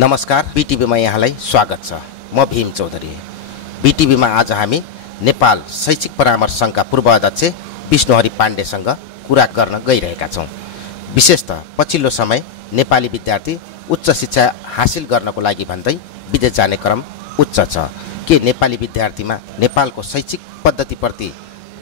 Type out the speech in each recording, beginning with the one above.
नमस्कार, बीटीभीमा यहाँलाई स्वागत छ। म भीम चौधरी। बीटीभीमा आज हामी नेपाल शैक्षिक परामर्श सङ्घका पूर्व अध्यक्ष विष्णुहरि पाण्डेसँग कुरा गर्न गइरहेका छौँ। विशेषतः पछिल्लो समय नेपाली विद्यार्थी उच्च शिक्षा हासिल गर्नको लागि भन्दै विदेश जाने क्रम उच्च छ। के नेपाली विद्यार्थीमा नेपालको शैक्षिक पद्धतिप्रति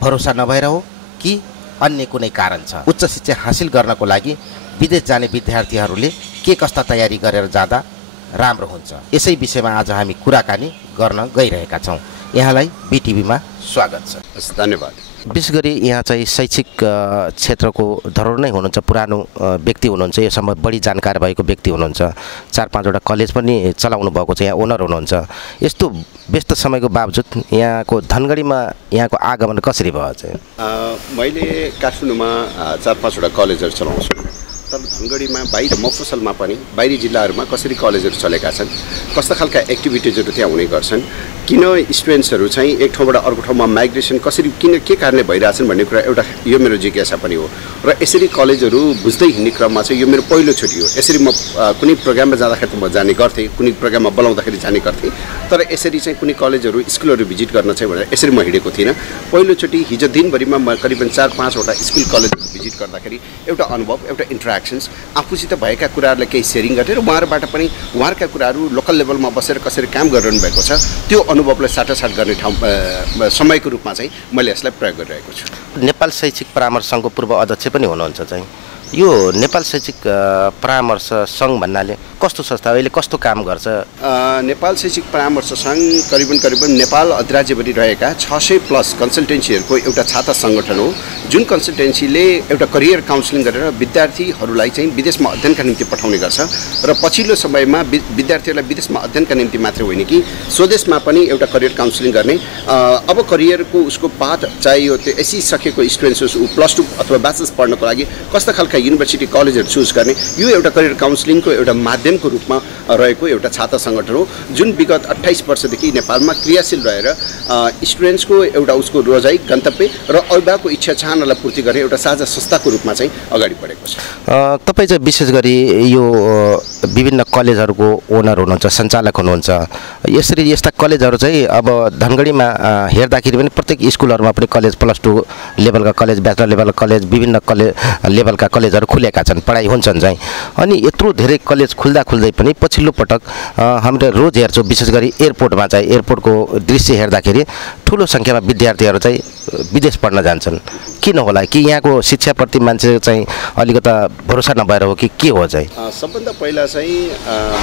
भरोसा नभएर हो कि अन्य कुनै कारण छ? उच्च शिक्षा हासिल गर्नको लागि विदेश जाने विद्यार्थीहरूले के कस्ता तयारी गरेर जाँदा राम्रो हुन्छ? यसै विषयमा आज हामी कुराकानी गर्न गइरहेका छौँ। यहाँलाई बीटीभीमा स्वागत छ। धन्यवाद। विशेष गरी यहाँ चाहिँ शैक्षिक क्षेत्रको धरोहर नै हुनुहुन्छ, पुरानो व्यक्ति हुनुहुन्छ, यो सम्म बढी जानकार भएको व्यक्ति हुनुहुन्छ, 4-5वटा कलेज पनि चलाउनु भएको छ, यहाँ ओनर हुनुहुन्छ। यस्तो व्यस्त समयको बावजुद यहाँको धनगढीमा यहाँको आगमन कसरी भयो चाहिँ? मैले काठमाडौँमा 4-5वटा कलेजहरू चलाउँछु, तर धनगढीमा बाहिर मफसलमा पनि बाहिरी जिल्लाहरूमा कसरी कलेजहरू चलेका छन्, कस्ता खालका एक्टिभिटिजहरू त्यहाँ हुने गर्छन्, किन स्टुडेन्ट्सहरू चाहिँ एक ठाउँबाट अर्को ठाउँमा माइग्रेसन कसरी के कारणले भइरहेछन् भन्ने कुरा एउटा यो मेरो जिज्ञासा पनि हो। र यसरी कलेजहरू बुझ्दै हिँड्ने क्रममा चाहिँ यो मेरो पहिलोचोटि हो। यसरी म कुनै प्रोग्राममा जाँदाखेरि त म जाने गर्थेँ, कुनै प्रोग्राममा बोलाउँदाखेरि जाने गर्थेँ, तर यसरी चाहिँ कुनै कलेजहरू स्कुलहरू भिजिट गर्न चाहिँ भनेर यसरी म हिँडेको थिइनँ। पहिलोचोटि हिजो दिनभरिमा म करिबन 4-5वटा स्कुल कलेजहरू भिजिट गर्दाखेरि एउटा अनुभव, एउटा इन्ट्रेक्सन्स, आफूसित भएका कुराहरूलाई केही सेयरिङ गरेर उहाँहरूबाट पनि उहाँहरूका कुराहरू लोकल लेभलमा बसेर कसरी काम गरिरहनु भएको छ त्यो अनुभवलाई साटासाट गर्ने ठाउँ समयको रूपमा चाहिँ मैले यसलाई प्रयोग गरिरहेको छु। नेपाल शैक्षिक परामर्श सङ्घको पूर्व अध्यक्ष पनि हुनुहुन्छ चाहिँ। यो नेपाल शैक्षिक परामर्श सङ्घ भन्नाले कस्तो संस्था, अहिले कस्तो काम गर्छ? नेपाल शैक्षिक परामर्श सङ्घ करिबन नेपाल अधिराज्यभरि रहेका 600+ कन्सल्टेन्सीहरूको एउटा छाता सङ्गठन हो, जुन कन्सल्टेन्सीले एउटा करियर काउन्सिलिङ गरेर विद्यार्थीहरूलाई चाहिँ विदेशमा अध्ययनका निम्ति पठाउने गर्छ। र पछिल्लो समयमा विद्यार्थीहरूलाई विदेशमा अध्ययनका निम्ति मात्रै होइन कि स्वदेशमा पनि एउटा करियर काउन्सिलिङ गर्ने। अब करियरको उसको पाथ चाहे यो त्यो एसई सकेको स्टुडेन्ट्स होस्, ऊ +2 अथवा ब्याचलर्स पढ्नको लागि कस्ता खालका युनिभर्सिटी कलेजहरू चुज गर्ने, यो एउटा करियर काउन्सिलिङको एउटा माध्यमको रूपमा रहेको एउटा छाता सङ्गठन हो, जुन विगत 28 वर्षदेखि नेपालमा क्रियाशील रहेर स्टुडेन्ट्सको एउटा उसको रोजाइ, गन्तव्य र अभिभावकको इच्छा चाहनालाई पूर्ति गर्ने एउटा साझा संस्थाको रूपमा चाहिँ अगाडि बढेको छ। तपाईँ चाहिँ विशेष गरी यो विभिन्न कलेजहरूको ओनर हुनुहुन्छ, सञ्चालक हुनुहुन्छ। यस्ता कलेजहरू चाहिँ अब धनगढीमा हेर्दाखेरि पनि प्रत्येक स्कुलहरूमा पनि कलेज, +2 लेभलका कलेज, ब्याचलर लेभलका कलेज, विभिन्न लेभलका कलेजहरू खुलेका छन्, पढाइ हुन्छन् चाहिँ। अनि यत्रो धेरै कलेज खुल्दा पनि पछिल्लो पटक हामीले रोज हेर्छौँ, विशेष गरी एयरपोर्टमा चाहिँ एयरपोर्टको दृश्य हेर्दाखेरि ठुलो सङ्ख्यामा विद्यार्थीहरू चाहिँ विदेश पढ्न जान्छन्। किन होला? कि यहाँको शिक्षाप्रति मान्छे चाहिँ अलिकता भरोसा नभएर हो कि के हो चाहिँ? सबभन्दा पहिला चाहिँ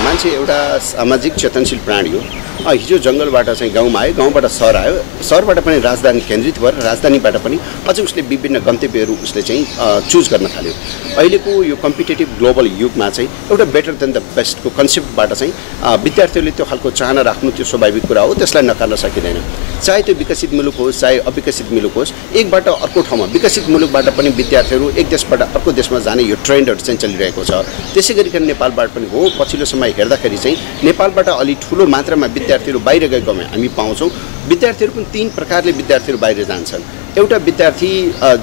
मान्छे एउटा सामाजिक चेतनशील प्राणी हो। हिजो जङ्गलबाट चाहिँ गाउँमा आयो, गाउँबाट सहर आयो, सहरबाट पनि राजधानी केन्द्रित भएर राजधानीबाट पनि अझ उसले विभिन्न गन्तव्यहरू उसले चाहिँ चुज गर्न थाल्यो। अहिलेको यो कम्पिटेटिभ ग्लोबल युगमा चाहिँ एउटा बेटर देन द बेस्टको कन्सेप्टबाट चाहिँ विद्यार्थीहरूले त्यो खालको चाहना राख्नु त्यो स्वाभाविक कुरा हो, त्यसलाई नकार्न सकिँदैन। चाहे त्यो विकसित मुलुक होस्, चाहे अविकसित मुलुक होस्, एकबाट अर्को ठाउँमा विकसित मुलुकबाट पनि विद्यार्थीहरू एक देशबाट अर्को देशमा जाने यो ट्रेन्डहरू चाहिँ चलिरहेको छ। त्यसै गरिकन नेपालबाट पनि हो। पछिल्लो समय हेर्दाखेरि चाहिँ नेपालबाट अलि ठुलो मात्रामा विद्यार्थीहरू बाहिर गएको हामी पाउँछौँ। विद्यार्थीहरू पनि 3 प्रकारले विद्यार्थीहरू बाहिर जान्छन्। एउटा विद्यार्थी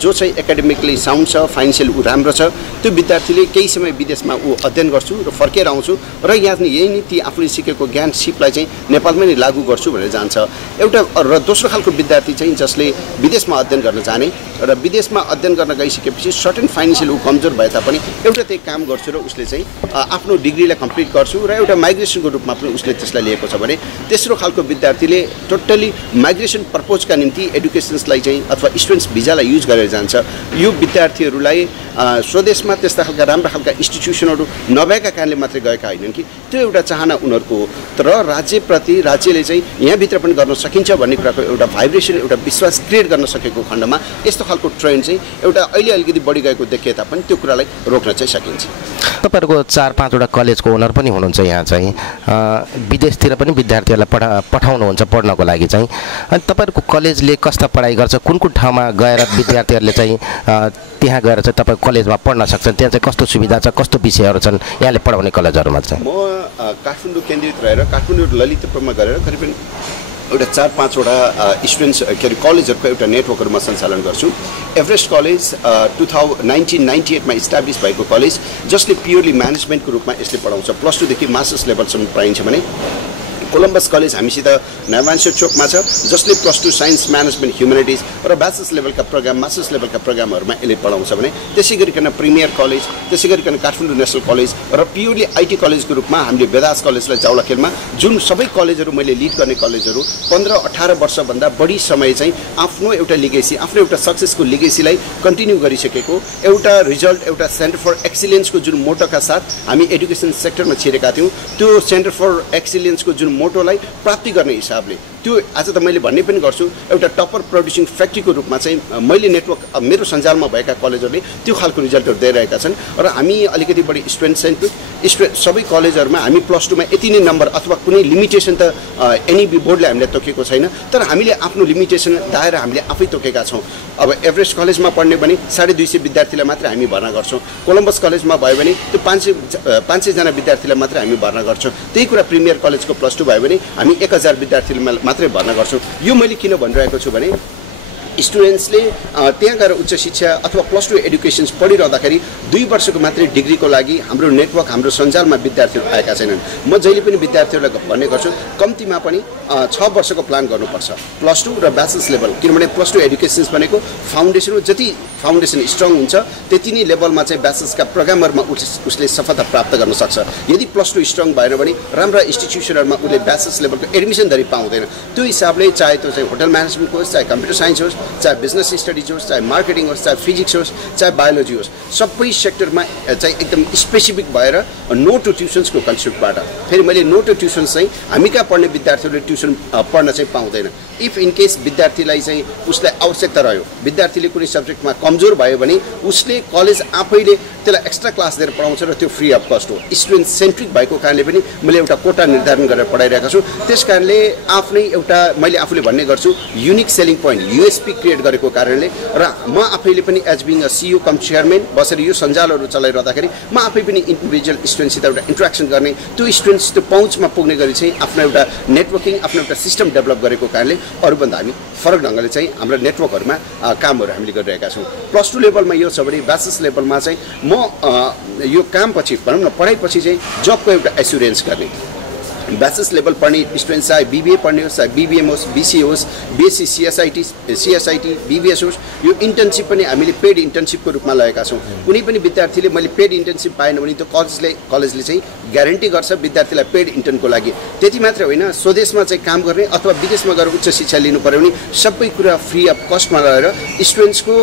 जो चाहिँ एकाडेमिकली साउन्ड छ, फाइनेन्सियल ऊ राम्रो छ, त्यो विद्यार्थीले केही समय विदेशमा ऊ अध्ययन गर्छु र फर्केर आउँछु र यहाँ यही नीति आफूले सिकेको ज्ञान सिपलाई चाहिँ नेपालमै नै लागू गर्छु भनेर जान्छ। एउटा र दोस्रो खालको विद्यार्थी चाहिँ जसले विदेशमा अध्ययन गर्न जाने र विदेशमा अध्ययन गर्न गइसकेपछि सर्टेन फाइनेन्सियल ऊ कमजोर भए तापनि एउटा त्यही काम गर्छु र उसले चाहिँ आफ्नो डिग्रीलाई कम्प्लिट गर्छु र एउटा माइग्रेसनको रूपमा पनि उसले त्यसलाई लिएको छ भने तेस्रो खालको विद्यार्थीले टोटल्ली माइग्रेसन पर्पजका निम्ति एडुकेसन्सलाई चाहिँ अथवा स्टुडेन्ट्स भिजालाई युज गरेर जान्छ। यो विद्यार्थीहरूलाई स्वदेशमा त्यस्ता खालका राम्रा खालका इन्स्टिट्युसनहरू नभएका कारणले मात्रै गएका होइनन् कि त्यो एउटा चाहना उनीहरूको हो। तर राज्यप्रति राज्यले चाहिँ यहाँभित्र पनि गर्न सकिन्छ भन्ने कुराको एउटा भाइब्रेसन, एउटा विश्वास क्रिएट गर्न सकेको खण्डमा यस्तो खालको ट्रेन्ड चाहिँ एउटा अहिले अलिकति बढी गएको देखिए तापनि त्यो कुरालाई रोक्न चाहिँ सकिन्छ। तपाईँहरूको 4-5वटा कलेजको ओनर पनि हुनुहुन्छ, यहाँ चाहिँ विदेशतिर पनि विद्यार्थीहरूलाई पठाउनुहुन्छ पढ्नको लागि चाहिँ। अनि तपाईँहरूको कलेजले कस्ता पढाइ गर्छ, कुन ठाउँमा गएर विद्यार्थीहरूले चाहिँ त्यहाँ गएर चाहिँ तपाईँ कलेजमा पढ्न सक्छन्, त्यहाँ चाहिँ कस्तो सुविधा छ, कस्तो विषयहरू छन् यहाँले पढाउने कलेजहरूमा चाहिँ? म काठमाडौँ केन्द्रित रहेर काठमाडौँ ललितपुरमा गरेर करिबन एउटा 4-5 वटा स्टुडेन्ट्स के अरे कलेजहरूको एउटा नेटवर्कहरूमा सञ्चालन गर्छु। एभरेस्ट कलेज 1998मा इस्टाब्लिस भएको कलेज जसले प्योरली म्यानेजमेन्टको रूपमा यसले पढाउँछ। +2 देखि मास्टर्स लेभलसम्म पाइन्छ भने कोलम्बस कलेज हामीसित नयाँ चोकमा छ जसले +2 साइन्स म्यानेजमेन्ट ह्युमेनिटिज र ब्याचलर्स लेभलका प्रोग्राम मास्टर्स लेभलका प्रोग्रामहरूमा यसले पढाउँछ भने त्यसै गरिकन प्रिमियर कलेज, त्यसै गरिकन काठमाडौँ नेसनल कलेज र प्योरली आइटी कलेजको रूपमा हामीले वेदास कलेजलाई जावलाखेलमा जुन सबै कलेजहरू मैले लिड गर्ने कलेजहरू 15-18 वर्षभन्दा बढी समय चाहिँ आफ्नो एउटा लिगेसी, आफ्नो एउटा सक्सेसको लिगेसीलाई कन्टिन्यू गरिसकेको एउटा रिजल्ट, एउटा सेन्टर फर एक्सिलेन्सको जुन मोटोका साथ हामी एडुकेसन सेक्टरमा छिरेका थियौँ, त्यो सेन्टर फर एक्सिलेन्सको जुन मोटोलाई प्राप्ति गर्ने हिसाबले त्यो आज त मैले भन्ने पनि गर्छु एउटा टपर प्रोड्युसिङ फ्याक्ट्रीको रूपमा चाहिँ मैले नेटवर्क मेरो सञ्जालमा भएका कलेजहरूले त्यो खालको रिजल्टहरू दिइरहेका छन् र हामी अलिकति बढी स्टुडेन्ट सेन्ट्रिक सबै कलेजहरूमा हामी +2 मा यति नै नम्बर अथवा कुनै लिमिटेसन त एनईबी बोर्डले हामीलाई तोकेको छैन, तर हामीले आफ्नो लिमिटेसन दायरा हामीले आफै तोकेका छौँ। अब एभरेस्ट कलेजमा पढ्ने भने 250 विद्यार्थीलाई मात्रै हामी भर्ना गर्छौँ। कोलम्बस कलेजमा भयो भने त्यो 500 जना विद्यार्थीलाई मात्रै हामी भर्ना गर्छौँ। त्यही कुरा प्रिमियर कलेजको +2 भयो भने हामी 1000 विद्यार्थीलाई मात्रै भर्ना गर्छौँ। यो मैले किन भनिरहेको छु भने स्टुडेन्ट्सले त्यहाँ गएर उच्च शिक्षा अथवा +2 एडुकेसन्स पढिरहँदाखेरि 2 वर्षको मात्रै डिग्रीको लागि हाम्रो नेटवर्क, हाम्रो सञ्जालमा विद्यार्थीहरू आएका छैनन्। म जहिले पनि विद्यार्थीहरूलाई भन्ने गर्छु कम्तीमा पनि 6 वर्षको प्लान गर्नुपर्छ +2 र ब्याचलर्स लेभल, किनभने +2 एडुकेसन्स भनेको फाउन्डेसन हो। जति फाउन्डेसन स्ट्रङ हुन्छ त्यति नै लेभलमा चाहिँ ब्याचलर्सका प्रोग्रामहरूमा उसले सफलता प्राप्त गर्न सक्छ। यदि +2 स्ट्रङ भएन भने राम्रा इन्स्टिट्युसनहरूमा उसले ब्याचलर्स लेभलको एडमिसन धरि पाउँदैन। त्यो हिसाबले चाहे त्यो चाहिँ होटल म्यानेजमेन्ट होस्, चाहे कम्प्युटर साइन्स होस्, चाहे बिजनेस स्टडिज होस्, चाहे मार्केटिङ होस्, चाहे फिजिक्स होस्, चाहे बायोलोजी होस्, सबै सेक्टरमा चाहिँ एकदम स्पेसिफिक भएर नो टु ट्युसन्सको कन्सेप्टबाट फेरि मैले नो टु ट्युसन्स चाहिँ हामी कहाँ पढ्ने विद्यार्थीहरूले ट्युसन पढ्न चाहिँ पाउँदैन। इफ इन केस विद्यार्थीलाई चाहिँ उसलाई आवश्यकता रह्यो, विद्यार्थीले कुनै सब्जेक्टमा कमजोर भयो भने उसले कलेज आफैले त्यसलाई एक्स्ट्रा क्लास दिएर पढाउँछ र त्यो फ्री अफ कस्ट हो। स्टुडेन्ट सेन्ट्रिक भएको कारणले पनि मैले एउटा कोटा निर्धारण गरेर पढाइरहेको छु। त्यस कारणले आफ्नै एउटा मैले आफूले भन्ने गर्छु unique selling point USP create गरेको कारणले र म आफैले पनि as being a CEO cum chairman बसेर यो सञ्जालहरू चलाइरहँदाखेरि म आफै पनि इन्डिभिजुअल स्टुडेन्टसित एउटा इन्ट्रेक्सन गर्ने, त्यो स्टुडेन्ट्स त्यो पहुँचमा पुग्ने गरी चाहिँ आफ्नो एउटा नेटवर्किङ, आफ्नो एउटा सिस्टम डेभलप गरेको कारणले अरूभन्दा हामी फरक ढङ्गले चाहिँ हाम्रो नेटवर्कहरूमा कामहरू हामीले गरिरहेका छौँ। +2 लेभलमा यो छ भने ब्याचलर्स लेभलमा चाहिँ म यो कामपछि भनौँ न पढाइपछि चाहिँ जबको एउटा एस्युरेन्स गर्ने। बैचलर्स लेवल पढ़ने स्टूडेंट्स चाहे बीबीए पढ़ने होस्, चाहे बीबीएम होस्, बीसी होस्, बीएससी सीएसआईटी बीबीएस होस्, यो इन्टर्नशिप पनि हामीले पेड इन्टर्नशिपको रूपमा लगेका छौँ। कुनै पनि विद्यार्थीले मैले पेड इन्टर्नशिप पाएन भने त्यो कलेजले चाहिँ ग्यारेन्टी गर्छ विद्यार्थीलाई पेड इन्टर्नको लागि। त्यति मात्र होइन, स्वदेशमा चाहिँ काम गर्ने अथवा विदेशमा गएर उच्च शिक्षा लिनु पर्यो भने सबै कुरा फ्री अफ कस्टमा रहेर स्टुडेन्ट्सको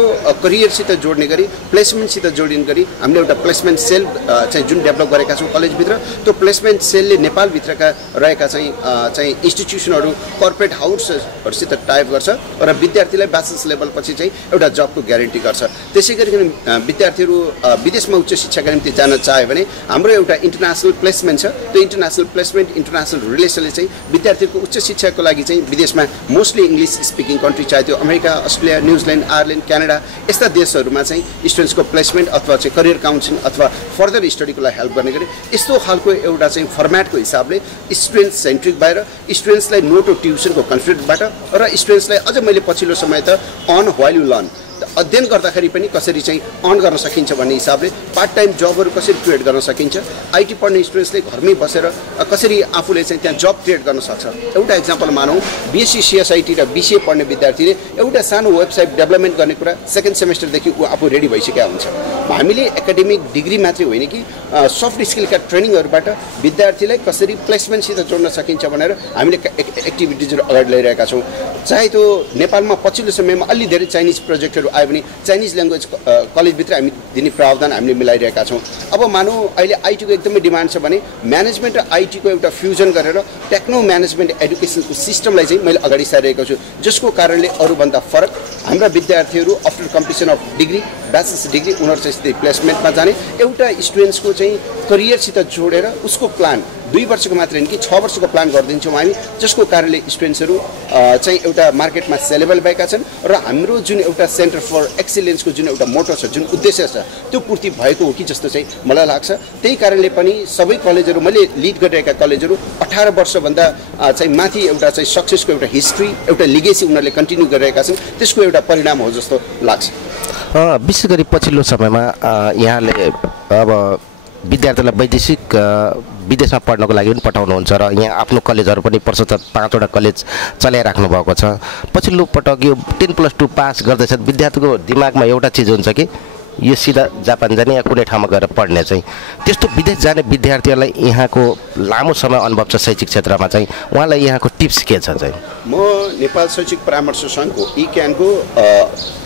करियरसित जोड्ने गरी, प्लेसमेन्टसित जोडिने गरी हामीले एउटा प्लेसमेन्ट सेल चाहिँ जुन डेभलप गरेका छौँ कलेजभित्र। त्यो प्लेसमेन्ट सेलले नेपालभित्रका रहेका चाहिँ इन्स्टिट्युसनहरू, कर्पोरेट हाउसहरूसित टाइप गर्छ र विद्यार्थीलाई ब्याचलर्स लेभल पछि चाहिँ एउटा जबको ग्यारेन्टी गर्छ। त्यसै गरिकन विद्यार्थीहरू विदेशमा उच्च शिक्षाका निम्ति जान चाह्यो भने हाम्रो एउटा इन्टरनेसनल प्लेसमेन्ट छ। त्यो इन्टरनेसनल प्लेसमेन्ट, इन्टरनेसनल रिलेसनले चाहिँ विद्यार्थीको उच्च शिक्षाको लागि चाहिँ विदेशमा मोस्टली इङ्ग्लिस स्पिकिङ कन्ट्री, चाहे त्यो America, Australia, New Zealand, Ireland, Canada यस्ता देशहरूमा चाहिँ स्टुडेन्ट्सको प्लेसमेन्ट अथवा चाहिँ करियर काउन्सिलिङ अथवा फर्दर स्टडीको लागि हेल्प गर्ने गरी यस्तो खालको एउटा चाहिँ फर्मेटको हिसाबले स्टुडेन्ट सेन्ट्रिक भएर स्टुडेन्ट्सलाई नो टु ट्युसनको कन्सेप्टबाट र स्टुडेन्ट्सलाई अझ मैले पछिल्लो समय त अन व्हाइल यु लर्न अध्ययन गर्दाखेरि पनि कसरी चाहिँ अन गर्न सकिन्छ भन्ने हिसाबले पार्ट टाइम जबहरू कसरी क्रिएट गर्न सकिन्छ, आइटी पढ्ने स्टुडेन्ट्सले घरमै बसेर कसरी आफूले चाहिँ त्यहाँ जब क्रिएट गर्न सक्छ। एउटा इक्जाम्पल मानौँ, बिएससी सिएसआईटी र बिसिए पढ्ने विद्यार्थीले एउटा सानो वेबसाइट डेभलपमेन्ट गर्ने कुरा सेकेन्ड सेमेस्टरदेखि ऊ आफू रेडी भइसकेका हुन्छ। हामीले एकाडेमिक डिग्री मात्रै होइन कि सफ्ट स्किलका ट्रेनिङहरूबाट विद्यार्थीलाई कसरी प्लेसमेन्टसित जोड्न सकिन्छ भनेर हामीले एक्टिभिटिजहरू अगाडि ल्याइरहेका छौँ। चाहे त्यो नेपालमा पछिल्लो समयमा अलि धेरै चाइनिज प्रोजेक्टहरू आयो भने चाइनिज ल्याङ्ग्वेज कलेजभित्र हामी दिने प्रावधान हामीले मिलाइरहेका छौँ। अब मानौँ अहिले आइटीको एकदमै डिमान्ड छ भने म्यानेजमेन्ट र आइटीको एउटा फ्युजन गरेर टेक्नो म्यानेजमेन्ट एडुकेसनको सिस्टमलाई चाहिँ मैले अगाडि सारिरहेको छु, जसको कारणले अरूभन्दा फरक हाम्रा विद्यार्थीहरू after completion of degree, bachelors degree उनीहरू चाहिँ युनिभर्सिटी प्लेसमेन्टमा जाने, एउटा स्टुडेन्ट्सको चाहिँ करियरसित जोडेर उसको प्लान 2 वर्षको मात्र होइन कि 6 वर्षको प्लान गरिदिन्छौँ हामी, जसको कारणले स्टुडेन्ट्सहरू चाहिँ एउटा मार्केटमा सेलेबल भएका छन् र हाम्रो जुन एउटा सेन्टर फर एक्सिलेन्सको जुन एउटा मोटो छ, जुन उद्देश्य छ, त्यो पूर्ति भएको हो कि जस्तो चाहिँ मलाई लाग्छ। त्यही कारणले पनि सबै कलेजहरू, मैले लिड गरिरहेका कलेजहरू 18 वर्षभन्दा चाहिँ माथि एउटा चाहिँ सक्सेसको एउटा हिस्ट्री, एउटा लिगेसी उनीहरूले कन्टिन्यू गरिरहेका छन्, त्यसको एउटा परिणाम हो जस्तो लाग्छ। विशेष गरी पछिल्लो समयमा यहाँले अब विद्यार्थीलाई विदेशमा पढ्नको लागि पनि पठाउनुहुन्छ र यहाँ आफ्नो कलेजहरू पनि प्रशस्त 5वटा कलेज चलाइराख्नु भएको छ। पछिल्लो पटक यो 10+2 पास गर्दैछ विद्यार्थीको दिमागमा एउटा चिज हुन्छ कि यो सिधा जापान जाने या कुनै ठाउँमा गएर पढ्ने चाहिँ। त्यस्तो विदेश जाने विद्यार्थीहरूलाई यहाँको लामो समय अनुभव छ शैक्षिक क्षेत्रमा चाहिँ, उहाँलाई यहाँको टिप्स के छ चाहिँ? म नेपाल शैक्षिक परामर्श सङ्घको इक्यानको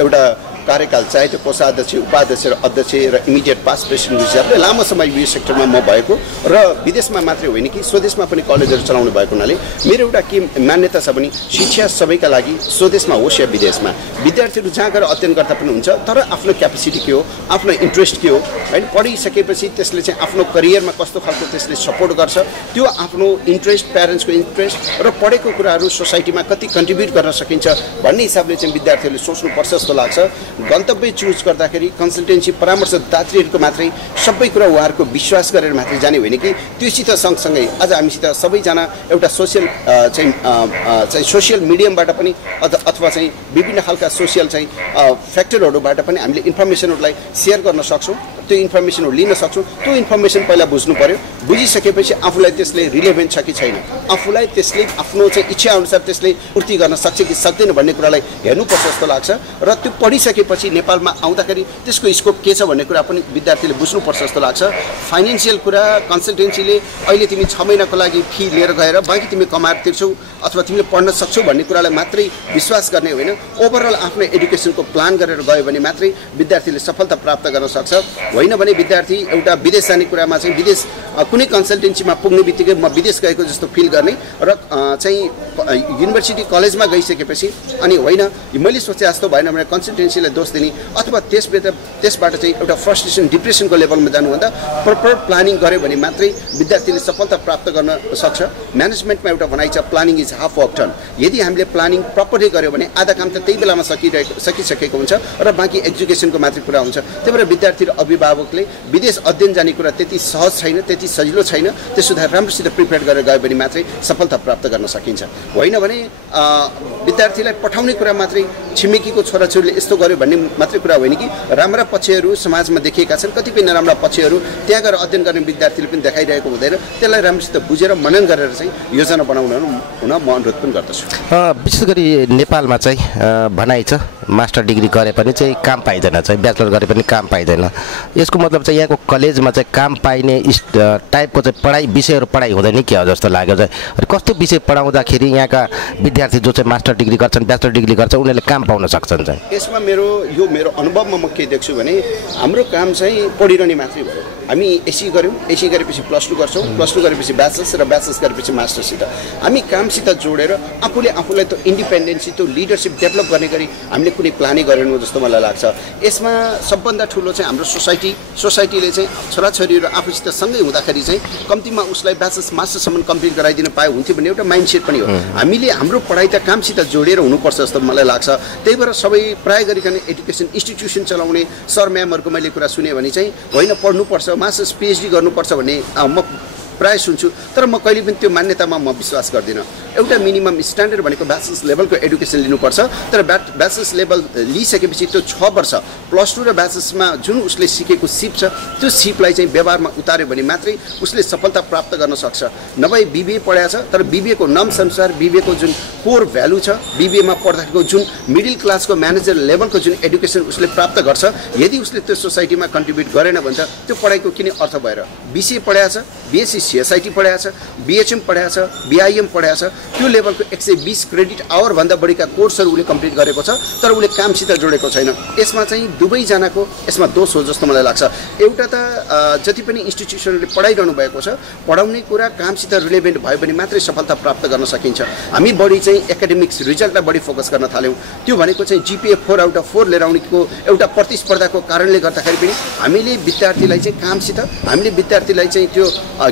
एउटा कार्यकाल, चाहे त्यो कोषाध्यक्ष, उपाध्यक्ष र अध्यक्ष र इमिडिएट पास्ट प्रेसिडेन्टको हिसाबले लामो समय यो सेक्टरमा म भएको र विदेशमा मात्रै होइन कि स्वदेशमा पनि कलेजहरू चलाउनु भएको हुनाले मेरो एउटा के मान्यता छ भने शिक्षा सबैका लागि स्वदेशमा होस् या विदेशमा, विद्यार्थीहरू जहाँ गएर अध्ययन गर्दा पनि हुन्छ, तर आफ्नो क्यापेसिटी के हो, आफ्नो इन्ट्रेस्ट के हो होइन, पढिसकेपछि त्यसले चाहिँ आफ्नो करियरमा कस्तो खालको त्यसले सपोर्ट गर्छ, त्यो आफ्नो इन्ट्रेस्ट, प्यारेन्ट्सको इन्ट्रेस्ट र पढेको कुराहरू सोसाइटीमा कति कन्ट्रिब्युट गर्न सकिन्छ भन्ने हिसाबले चाहिँ विद्यार्थीहरूले सोच्नुपर्छ जस्तो लाग्छ। गन्तव्य चुज गर्दाखेरि कन्सल्टेन्सी परामर्शदाताहरूको मात्रै सबै कुरा उहाँहरूको विश्वास गरेर मात्रै जाने होइन कि त्योसित सँगसँगै आज हामीसित सबैजना एउटा सोसियल मिडियमबाट पनि अथवा चाहिँ विभिन्न खालका सोसियल चाहिँ फ्याक्टरहरूबाट पनि हामीले इन्फर्मेसनहरूलाई सेयर गर्न सक्छौँ, त्यो इन्फर्मेसनहरू लिन सक्छौँ। त्यो इन्फर्मेसन पहिला बुझ्नु पर्यो, बुझिसकेपछि आफूलाई त्यसले रिलेभेन्ट छ कि छैन, आफूलाई त्यसले आफ्नो चाहिँ इच्छाअनुसार त्यसले पूर्ति गर्न सक्छ कि सक्दैन भन्ने कुरालाई हेर्नुपर्छ जस्तो लाग्छ। र त्यो पढिसकेपछि नेपालमा आउँदाखेरि त्यसको स्कोप के छ भन्ने कुरा पनि विद्यार्थीले बुझ्नुपर्छ जस्तो लाग्छ। फाइनेन्सियल कुरा कन्सल्टेन्सीले अहिले तिमी 6 महिनाको लागि फी लिएर गएर बाँकी तिमी कमाएर तिर्छौ अथवा तिमीले पढ्न सक्छौ भन्ने कुरालाई मात्रै विश्वास गर्ने होइन, ओभरअल आफ्नो एडुकेसनको प्लान गरेर गयो भने मात्रै विद्यार्थीले सफलता प्राप्त गर्न सक्छ। होइन भने विद्यार्थी एउटा विदेश जाने कुरामा चाहिँ विदेश कुनै कन्सल्टेन्सीमा पुग्ने बित्तिकै म विदेश गएको जस्तो फिल गर्ने र चाहिँ युनिभर्सिटी कलेजमा गइसकेपछि अनि होइन मैले सोचे जस्तो भएन भने कन्सल्टेन्सीलाई दोष दिने अथवा त्यसबाट चाहिँ एउटा फ्रस्ट्रेसन, डिप्रेसनको लेभलमा जानुभन्दा प्रपर प्लानिङ गऱ्यो भने मात्रै विद्यार्थीले सफलता प्राप्त गर्न सक्छ। म्यानेजमेन्टमा एउटा भनाइ छ, planning is half work done. यदि हामीले प्लानिङ प्रपरली गऱ्यो भने आधा काम त त्यही बेलामा सकिसकेको हुन्छ र बाँकी एजुकेसनको मात्रै कुरा हुन्छ। त्यही भएर विद्यार्थी र अभिभावकले विदेश अध्ययन जाने कुरा त्यति सहज छैन, त्यति सजिलो छैन, त्यसो राम्रोसित प्रिपेयर गरेर गयो भने मात्रै सफलता प्राप्त गर्न सकिन्छ। होइन भने विद्यार्थीलाई पठाउने कुरा मात्रै छिमेकीको छोराछोरीले यस्तो गर्यो भन्ने मात्रै कुरा होइन कि राम्रा पक्षहरू समाजमा देखिएका छन्, कतिपय नराम्रा पक्षहरू त्यहाँ गएर अध्ययन गर्ने विद्यार्थीले पनि देखाइरहेको हुँदैन। त्यसलाई राम्रोसित बुझेर मनन गरेर चाहिँ योजना बनाउन हुन म अनुरोध पनि गर्दछु। विशेष गरी नेपालमा चाहिँ भनाइ छ मास्टर डिग्री गरे पनि चाहिँ काम पाइँदैन, चाहिँ ब्याचलर गरे पनि काम पाइँदैन। यसको मतलब चाहिँ यहाँको कलेजमा चाहिँ काम पाइने टाइपको चाहिँ पढाइ विषयहरू पढाइ हुँदैन के हो जस्तो लाग्यो चाहिँ। कस्तो विषय पढाउँदाखेरि यहाँका विद्यार्थी जो चाहिँ मास्टर डिग्री गर्छन्, ब्याचलर डिग्री गर्छन्, उनीहरूले काम पाउन सक्छन् चाहिँ? यसमा मेरो अनुभवमा म के देख्छु भने हाम्रो काम चाहिँ पढिरहने मात्रै भयो। हामी एसी गऱ्यौँ, एसी गरेपछि +2 गर्छौँ, +2 गरेपछि ब्याचलर्स र ब्याचलर्स गरेपछि मास्टरसित हामी कामसित जोडेर आफूलाई त्यो इन्डिपेन्डेन्सी, त्यो लिडरसिप डेभलप गर्ने गरी हामीले कुनै प्लानै गरेनौँ जस्तो मलाई लाग्छ। यसमा सबभन्दा ठुलो चाहिँ हाम्रो सोसाइटीले चाहिँ छोराछोरीहरू आफूसित सँगै हुँदाखेरि चाहिँ कम्तीमा उसलाई ब्याचलर्स मास्टरसम्म कम्प्लिट गराइदिन पाए हुन्थ्यो भन्ने एउटा माइन्डसेट पनि हो। हामीले हाम्रो पढाइ त कामसित जोडेर हुनुपर्छ जस्तो मलाई लाग्छ। त्यही भएर सबै प्राय गरिकन एजुकेसन इन्स्टिट्युसन चलाउने सर म्यामहरूको मैले कुरा सुने भने चाहिँ होइन पढ्नुपर्छ, मास्टर्स पिएचडी गर्नुपर्छ भन्ने म प्राय सुन्छु, तर म कहिले पनि त्यो मान्यतामा म विश्वास गर्दिनँ। एउटा मिनिमम स्ट्यान्डर्ड भनेको ब्याचलर्स लेभलको एडुकेसन लिनुपर्छ, तर ब्याचलर्स लेभल लिइसकेपछि त्यो 6 वर्ष +2 र ब्याचलर्समा जुन उसले सिकेको सिप छ त्यो सिपलाई चाहिँ व्यवहारमा उतार्यो भने मात्रै उसले सफलता प्राप्त गर्न सक्छ। नभए बिबिए पढाएको छ तर बिबिएको नम्स अनुसार बिबिएको जुन कोर भ्यालु छ, बिबिएमा पढ्दाखेरिको जुन मिडल क्लासको म्यानेजर लेभलको जुन एडुकेसन उसले प्राप्त गर्छ, यदि उसले त्यो सोसाइटीमा कन्ट्रिब्युट गरेन भने त त्यो पढाइको किन अर्थ भएर? बिसिए पढाएको छ, बिएससी सिएसआइटी पढाएको छ, बिएचएम पढाएको छ, बिआइएम पढाएको छ, त्यो लेभलको 120 क्रेडिट आवरभन्दा बढीका कोर्सहरू उसले कम्प्लिट गरेको छ, तर उसले कामसित जोडेको छैन। यसमा चाहिँ दुवैजनाको यसमा दोष हो जस्तो मलाई लाग्छ। एउटा त जति पनि इन्स्टिट्युसनले पढाइरहनु भएको छ, पढाउने कुरा कामसित रिलेभेन्ट भयो भने मात्रै सफलता प्राप्त गर्न सकिन्छ। हामी बढी चाहिँ एकाडेमिक्स रिजल्टलाई बढी फोकस गर्न थाल्यौँ। त्यो भनेको चाहिँ GPA 4/4 लिएर आउनेको एउटा प्रतिस्पर्धाको कारणले गर्दाखेरि पनि हामीले विद्यार्थीलाई चाहिँ कामसित, हामीले विद्यार्थीलाई चाहिँ त्यो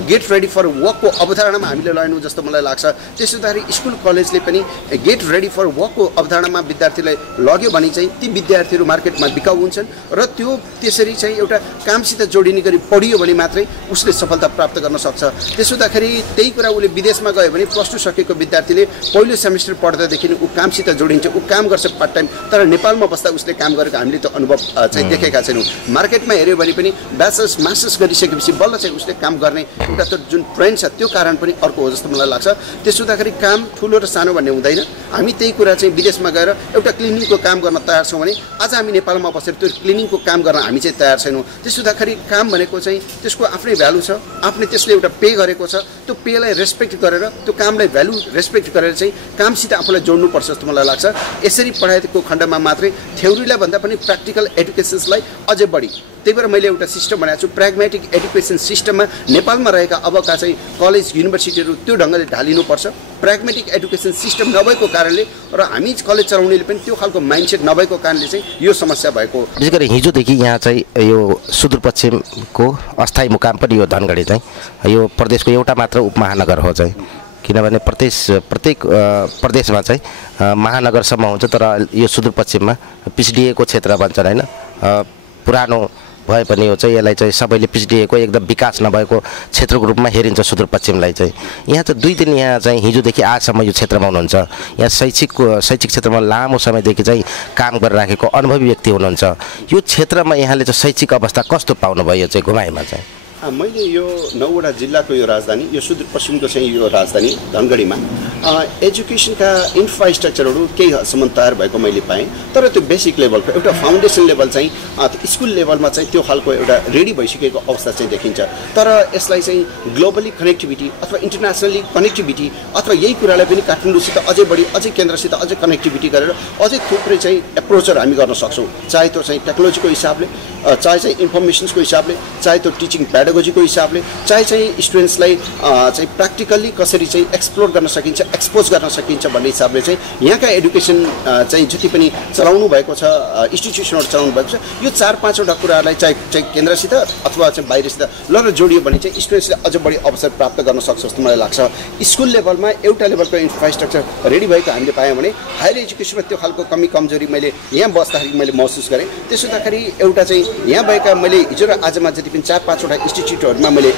गेट रेडी फर वर्कको अवधारणामा हामीले लैनौँ जस्तो मलाई लाग्छ। त्यसो हुँदाखेरि स्कुल कलेजले पनि गेट रेडी फर वर्कको अवधारणामा विद्यार्थीलाई लग्यो भने चाहिँ ती विद्यार्थीहरू मार्केटमा बिकाउ हुन्छन् र त्यो त्यसरी चाहिँ एउटा कामसित जोडिने गरी पढियो भने मात्रै उसले सफलता प्राप्त गर्न सक्छ। त्यसो हुँदाखेरि त्यही कुरा उसले विदेशमा गयो भने +2 सकेको विद्यार्थीले पहिलो सेमेस्टर पढ्दादेखि ऊ कामसित जोडिन्छ, ऊ काम गर्छ पार्ट टाइम। तर नेपालमा बस्दा उसले काम गरेको हामीले त अनुभव चाहिँ देखेका छैनौँ। मार्केटमा हेऱ्यो भने पनि ब्याचलर्स मास्टर्स गरिसकेपछि बल्ल चाहिँ उसले काम गर्ने एउटा त जुन ट्रेन्ड छ त्यो कारण पनि अर्को हो जस्तो मलाई लाग्छ। त्यसो हुँदाखेरि काम ठुलो र सानो भन्ने हुँदैन। हामी त्यही कुरा चाहिँ विदेशमा गएर एउटा क्लिनिङको काम गर्न तयार छौँ भने आज हामी नेपालमा बसेर त्यो क्लिनिङको काम गर्न हामी चाहिँ तयार छैनौँ। त्यसो हुँदाखेरि काम भनेको चाहिँ त्यसको आफ्नै भ्यालु छ, आफ्नै त्यसले एउटा पे गरेको छ। त्यो पेलाई रेस्पेक्ट गरेर, त्यो कामलाई भ्यालु रेस्पेक्ट गरेर चाहिँ कामसित आफूलाई जोड्नुपर्छ जस्तो मलाई लाग्छ। यसरी पढाइको खण्डमा मात्रै थ्योरीलाई भन्दा पनि प्र्याक्टिकल एडुकेसन्सलाई अझै बढी, त्यही भएर मैले एउटा सिस्टम बनाएको छु। प्र्याग्मेटिक एडुकेसन सिस्टममा नेपालमा रहेका अबका चाहिँ कलेज युनिभर्सिटीहरू त्यो ढङ्गले ढालिनुपर्छ। प्र्याग्मेटिक एडुकेसन सिस्टम नभएको कारणले र हामी कलेज चलाउनेले पनि त्यो खालको माइन्डसेट नभएको कारणले चाहिँ यो समस्या भएको हो। विशेष गरी हिजोदेखि यहाँ चाहिँ यो सुदूरपश्चिमको अस्थायी मुकाम पनि यो धनगढी चाहिँ यो प्रदेशको एउटा मात्र उपमहानगर हो चाहिँ, किनभने प्रत्येक प्रदेशमा चाहिँ महानगरसम्म हुन्छ, तर यो सुदूरपश्चिममा PCDA को क्षेत्र भन्छन् होइन। पुरानो भए पनि यो चाहिँ यसलाई चाहिँ सबैले PCDA को एकदम विकास नभएको क्षेत्रको रूपमा हेरिन्छ सुदूरपश्चिमलाई चाहिँ। यहाँ चाहिँ 2 दिन यहाँ चाहिँ हिजोदेखि आजसम्म यो क्षेत्रमा हुनुहुन्छ। यहाँ शैक्षिक क्षेत्रमा लामो समयदेखि चाहिँ काम गरिराखेको अनुभवी व्यक्ति हुनुहुन्छ। यो क्षेत्रमा यहाँले चाहिँ शैक्षिक अवस्था कस्तो पाउनुभयो चाहिँ घुमाइमा चाहिँ? मैले यो 9वटा जिल्लाको यो राजधानी, यो सुदूरपश्चिमको चाहिँ यो राजधानी धनगढीमा एजुकेसनका इन्फ्रास्ट्रक्चरहरू केही हदसम्म तयार भएको मैले पाएँ। तर त्यो बेसिक लेभलको एउटा फाउन्डेसन लेभल चाहिँ स्कुल लेभलमा चाहिँ त्यो खालको एउटा रेडी भइसकेको अवस्था चाहिँ देखिन्छ। तर यसलाई चाहिँ ग्लोबली कनेक्टिभिटी अथवा इन्टरनेसनली कनेक्टिभिटी अथवा यही कुरालाई पनि काठमाडौँसित अझै बढी, अझै केन्द्रसित अझै कनेक्टिभिटी गरेर अझै थुप्रै चाहिँ एप्रोचहरू हामी गर्न सक्छौँ। चाहे त्यो चाहिँ टेक्नोलोजीको हिसाबले, चाहे चाहिँ इन्फर्मेसन्सको हिसाबले, चाहे त्यो टिचिङ पेडागोजीको हिसाबले, चाहे चाहिँ स्टुडेन्ट्सलाई चाहिँ प्र्याक्टिकल्ली कसरी चाहिँ एक्सप्लोर गर्न सकिन्छ, एक्सपोज गर्न सकिन्छ भन्ने हिसाबले चाहिँ यहाँका एडुकेसन चाहिँ जति पनि चलाउनु भएको छ, इन्स्टिट्युसनहरू चलाउनु भएको छ, यो 4-5वटा कुराहरूलाई चाहिँ केन्द्रसित अथवा चाहिँ बाहिरसित ल जोडियो भने चाहिँ स्टुडेन्ट्सले अझ बढी अवसर प्राप्त गर्न सक्छ जस्तो मलाई लाग्छ। स्कुल लेभलमा एउटा लेभलको इन्फ्रास्ट्रक्चर रेडी भएको हामीले पायौँ भने हायर एजुकेसनमा त्यो खालको कमी कमजोरी मैले यहाँ बस्दाखेरि मैले महसुस गरेँ। त्यसो हुँदाखेरि एउटा चाहिँ यहाँ भएका मैले हिजो र आजमा जति पनि 4-5वटा इन्स्टिट्युटहरूमा मैले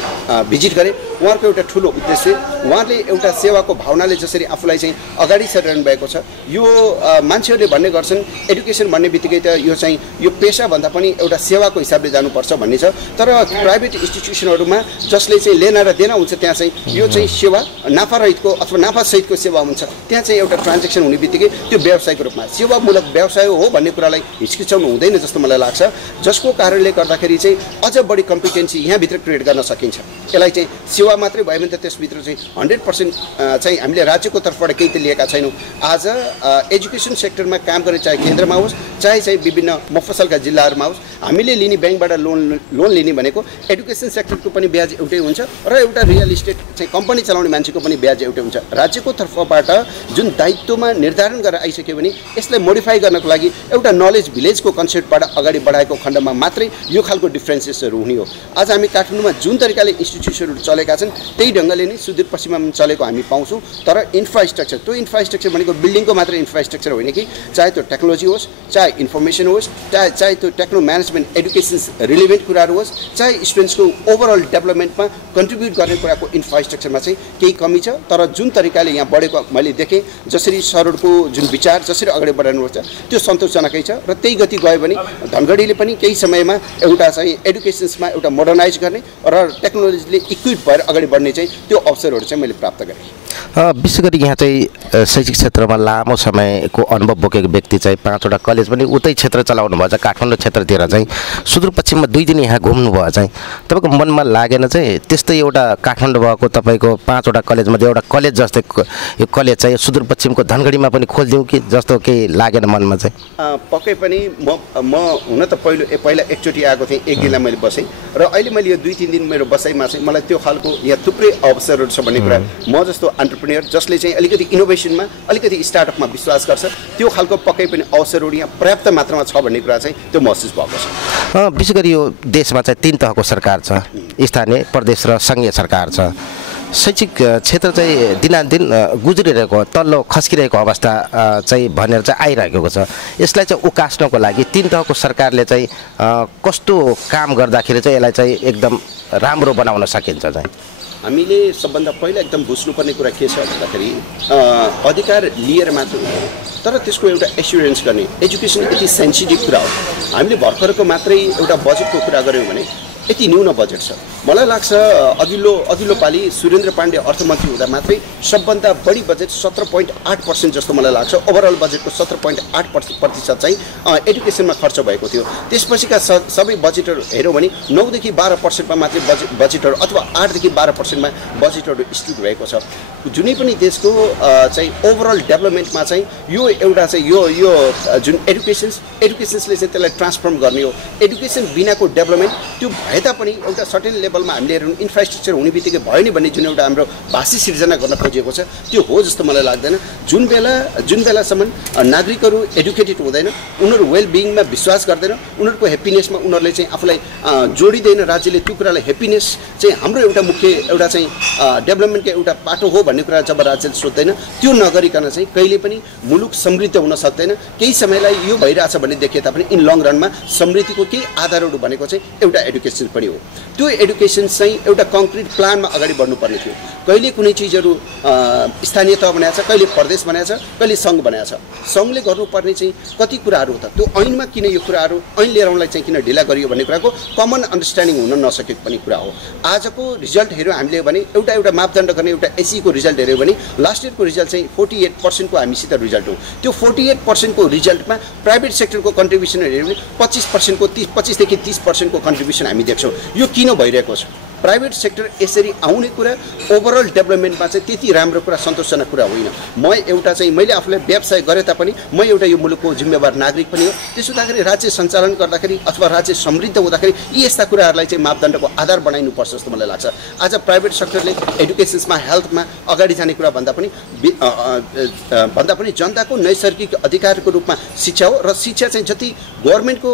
भिजिट गरेँ। उहाँहरूको एउटा ठुलो उद्देश्य, उहाँले एउटा सेवाको भावनाले जसरी आफूलाई चाहिँ अगाडि सरिरहनु भएको छ। यो मान्छेहरूले भन्ने गर्छन् एडुकेसन भन्ने बित्तिकै त यो चाहिँ यो पेसाभन्दा पनि एउटा सेवाको हिसाबले जानुपर्छ भन्ने छ। तर प्राइभेट इन्स्टिट्युसनहरूमा जसले चाहिँ लेना र देना हुन्छ त्यहाँ चाहिँ यो चाहिँ सेवा नाफारहितको अथवा नाफासहितको सेवा हुन्छ। त्यहाँ चाहिँ एउटा ट्रान्जेक्सन हुने बित्तिकै त्यो व्यवसायको रूपमा सेवामूलक व्यवसाय हो भन्ने कुरालाई हिचकिचाउनु हुँदैन जस्तो मलाई लाग्छ। जसको कारणले गर्दाखेरि चाहिँ अझ बढी कम्पिटेन्सी यहाँभित्र क्रिएट गर्न सकिन्छ। यसलाई चाहिँ सेवा मात्रै भयो भने त त्यसभित्र चाहिँ 100% चाहिँ हामीले राज्यको तर्फबाट केही त लिएका छैनौँ। आज एजुकेसन सेक्टरमा काम गर्ने चाहे केन्द्रमा होस् चाहे चाहिँ विभिन्न मफसलका जिल्लाहरूमा होस्, हामीले लिने ब्याङ्कबाट लोन लिने भनेको एडुकेसन सेक्टरको पनि ब्याज एउटै हुन्छ र एउटा रियल इस्टेट चाहिँ कम्पनी चलाउने मान्छेको पनि ब्याज एउटै हुन्छ। राज्यको तर्फबाट जुन दायित्वमा निर्धारण गरेर आइसक्यो भने यसलाई मोडिफाई गर्नको लागि एउटा नलेज भिलेजको कन्सेप्टबाट अगाडि बढाएको खण्डमा मात्रै यो खालको डिफ्रेन्सेसहरू हुने हो। आज हामी काठमाडौँमा जुन तरिकाले इन्स्टिट्युसनहरू चलेका छन् त्यही ढङ्गले नै सुदूरपश्चिममा चलेको हामी पाउँछौँ। तर इन्फ्रास्ट्रक्चर, त्यो इन्फ्रास्ट्रक्चर भनेको बिल्डिङको मात्र इन्फ्रास्ट्रक्चर होइन कि, चाहे त्यो टेक्नोलोजी होस्, चाहे इन्फर्मेसन होस्, चाहे त्यो टेक्नो म्यानेजमेन्ट एडुकेसन्स रिलेभेन्ट कुराहरू होस्, चाहे स्टुडेन्ट्सको ओभरअल डेभलपमेन्टमा कन्ट्रिब्युट गर्ने कुराको इन्फ्रास्ट्रक्चरमा चाहिँ केही कमी छ। तर जुन तरिकाले यहाँ बढेको मैले देखेँ, जसरी सरहरूको जुन विचार जसरी अगाडि बढाउनुपर्छ त्यो सन्तोषजनकै छ। र त्यही गति गयो भने धनगढीले पनि केही समयमा एउटा चाहिँ एडुकेसन्समा एउटा मोडर्नाइज गर्ने र टेक्नोलोजीले इक्विप भएर अगाडि बढ्ने चाहिँ त्यो अवसरहरू चाहिँ मैले प्राप्त गरेँ। विशेष गरी यहाँ चाहिँ शैक्षिक क्षेत्रमा लामो समयको अनुभव बोकेको व्यक्ति चाहिँ 5वटा कलेज पनि उतै क्षेत्र चलाउनु भयो चाहिँ काठमाडौँ क्षेत्रतिर चाहिँ सुदूरपश्चिममा 2 दिन यहाँ घुम्नुभयो चाहिँ तपाईँको मनमा लागेन चाहिँ त्यस्तै एउटा काठमाडौँ भएको तपाईँको 5वटा कलेजमध्ये एउटा कलेज जस्तै यो कलेज चाहिँ सुदूरपश्चिमको धनगढीमा पनि खोलिदिउँ कि जस्तो केही लागेन मनमा चाहिँ पक्कै पनि म हुन त पहिला एकचोटि आएको थिएँ, एक दिनलाई मैले बसेँ र अहिले मैले यो 2-3 दिन मेरो बसाइमा चाहिँ मलाई त्यो खालको यहाँ थुप्रै अवसरहरू छ भन्ने कुरा म जस्तो एन्टरप्रेन्योर जसले चाहिँ अलिकति इनोभेसनमा अलिकति स्टार्टअपमा विश्वास गर्छ त्यो खालको पक्कै पनि अवसरहरू यहाँ पर्याप्त मात्रामा छ भन्ने कुरा चाहिँ त्यो महसुस भएको छ। विशेष गरी यो देशमा चाहिँ 3 तहको सरकार छ, स्थानीय, प्रदेश र सङ्घीय सरकार छ। शैक्षिक क्षेत्र चाहिँ दिनादिन गुज्रिरहेको तल्लो खस्किरहेको अवस्था चाहिँ भनेर चाहिँ आइरहेको छ। यसलाई चाहिँ उकास्नको लागि 3 तहको सरकारले चाहिँ कस्तो काम गर्दाखेरि चाहिँ यसलाई चाहिँ एकदम राम्रो बनाउन सकिन्छ चाहिँ हामीले सबभन्दा पहिला एकदम बुझ्नुपर्ने कुरा के छ भन्दाखेरि अधिकार लिएर मात्र हुँदैन तर त्यसको एउटा एस्युरेन्स गर्ने। एजुकेसन यति सेन्सिटिभ कुरा हो, हामीले भर्खरको मात्रै एउटा बजेटको कुरा गऱ्यौँ भने यति न्यून बजेट छ। मलाई लाग्छ अघिल्लो पालि सुरेन्द्र पाण्डे अर्थमन्त्री हुँदा मात्रै सबभन्दा बढी बजेट 17.8% जस्तो मलाई लाग्छ ओभरअल बजेटको 17.8% चाहिँ एडुकेसनमा खर्च भएको थियो। त्यसपछिका सबै बजेटहरू हेऱ्यौँ भने 9देखि 12%मा मात्रै बजेटहरू अथवा 8देखि 12%मा बजेटहरू स्थित भएको छ। जुनै पनि देशको चाहिँ ओभरअल डेभलपमेन्टमा चाहिँ यो एउटा चाहिँ यो जुन एडुकेसन्सले चाहिँ त्यसलाई ट्रान्सफर्म गर्ने हो। एडुकेसन बिनाको डेभलपमेन्ट त्यो भए तापनि एउटा सर्टेन लेभलमा हामीले हेर्नु इन्फ्रास्ट्रक्चर हुने बित्तिकै भयो नि भन्ने जुन एउटा हाम्रो भाषी सिर्जना गर्न खोजिएको छ त्यो हो जस्तो मलाई लाग्दैन। जुन बेलासम्म नागरिकहरू एडुकेटेड हुँदैन, उनीहरू वेलबिङमा विश्वास गर्दैन, उनीहरूको ह्याप्पिनेसमा उनीहरूले चाहिँ आफूलाई जोडिँदैन, राज्यले त्यो कुरालाई ह्याप्पिनेस चाहिँ हाम्रो एउटा मुख्य एउटा चाहिँ डेभलपमेन्टको एउटा बाटो हो भन्ने कुरा जब राज्यले सोच्दैन त्यो नगरिकन चाहिँ कहिले पनि मुलुक समृद्ध हुन सक्दैन। केही समयलाई यो भइरहेछ भन्ने देखिए तापनि इन लङ रनमा समृद्धिको केही आधारहरू भनेको चाहिँ एउटा एडुकेसन पनि हो। त्यो एडुकेसन चाहिँ एउटा कङ्क्रिट प्लानमा अगाडि बढ्नुपर्ने थियो। कहिले कुनै चिजहरू स्थानीय तह बनाएको छ, कहिले प्रदेश बनाएको छ, कहिले सङ्घ बनाएको छ। सङ्घले गर्नुपर्ने चाहिँ कति कुराहरू हो त त्यो ऐनमा किन यो कुराहरू ऐन लिएर आउनलाई चाहिँ किन ढिला गरियो भन्ने कुराको कमन अन्डरस्ट्यान्डिङ हुन नसकेको पनि कुरा हो। आजको रिजल्ट हेऱ्यौँ हामीले भने एउटा मापदण्ड गर्ने एउटा एसईको रिजल्ट हेऱ्यौँ भने लास्ट इयरको रिजल्ट चाहिँ 48% हामीसित रिजल्ट हो। त्यो 48% को रिजल्टमा प्राइभेट सेक्टरको कन्ट्रिब्युसन हेऱ्यौँ भने 25देखि 30% कन्ट्रिब्युसन हामी देख्छौँ। यो किन भइरहेको छ? प्राइभेट सेक्टर यसरी आउने कुरा ओभरअल डेभलपमेन्टमा चाहिँ त्यति राम्रो कुरा सन्तोषजनक कुरा होइन। मैले आफूलाई व्यवसाय गरे तापनि म एउटा यो मुलुकको जिम्मेवार नागरिक पनि हो। त्यसो हुँदाखेरि राज्य सञ्चालन गर्दाखेरि अथवा राज्य समृद्ध हुँदाखेरि यी यस्ता कुराहरूलाई चाहिँ मापदण्डको आधार बनाइनुपर्छ जस्तो मलाई लाग्छ। आज प्राइभेट सेक्टरले एडुकेसनमा हेल्थमा अगाडि जाने कुरा भन्दा पनि जनताको नैसर्गिक अधिकारको रूपमा शिक्षा हो र शिक्षा चाहिँ जति गभर्मेन्टको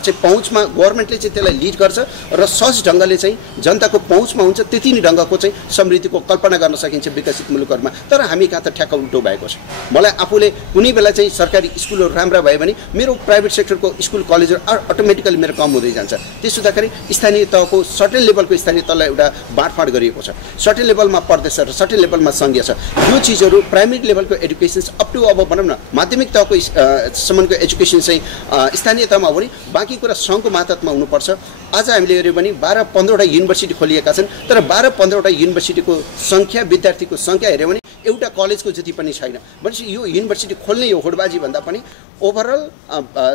चाहिँ पहुँचमा गभर्मेन्टले चाहिँ त्यसलाई लिड गर्छ र सहज ढङ्गले चाहिँ जनताको पहुँचमा हुन्छ त्यति नै ढङ्गको चाहिँ समृद्धिको कल्पना गर्न सकिन्छ विकसित मुलुकहरूमा। तर हामी कहाँ त ठ्याक्क उल्टो भएको छ। मलाई आफूले कुनै बेला चाहिँ सरकारी स्कुलहरू राम्रा भयो भने मेरो प्राइभेट सेक्टरको स्कुल कलेजहरू अटोमेटिकली मेरो कम हुँदै जान्छ। त्यसो हुँदाखेरि स्थानीय तहको सर्टेन लेभलको स्थानीय तहलाई एउटा बाँडफाँड गरिएको छ। सर्टेन लेभलमा प्रदेश र सर्टेन लेभलमा सङ्घीय छ। यो चिजहरू प्राइमेरी लेभलको एडुकेसन अप टु अब भनौँ न माध्यमिक तहको सम्मको एजुकेसन चाहिँ स्थानीय तहमा हो भने बाँकी कुरा सङ्घको मातहतमा हुनुपर्छ। आज हामीले हेऱ्यौँ भने 12-15वटा युनिभर्सिटी खोलिएका छन् तर 12-15वटा युनिभर्सिटीको सङ्ख्या विद्यार्थीको सङ्ख्या हेऱ्यौँ भने एउटा कलेजको जति पनि छैन। भनेपछि यो युनिभर्सिटी खोल्ने यो होडबाजी भन्दा पनि ओभरअल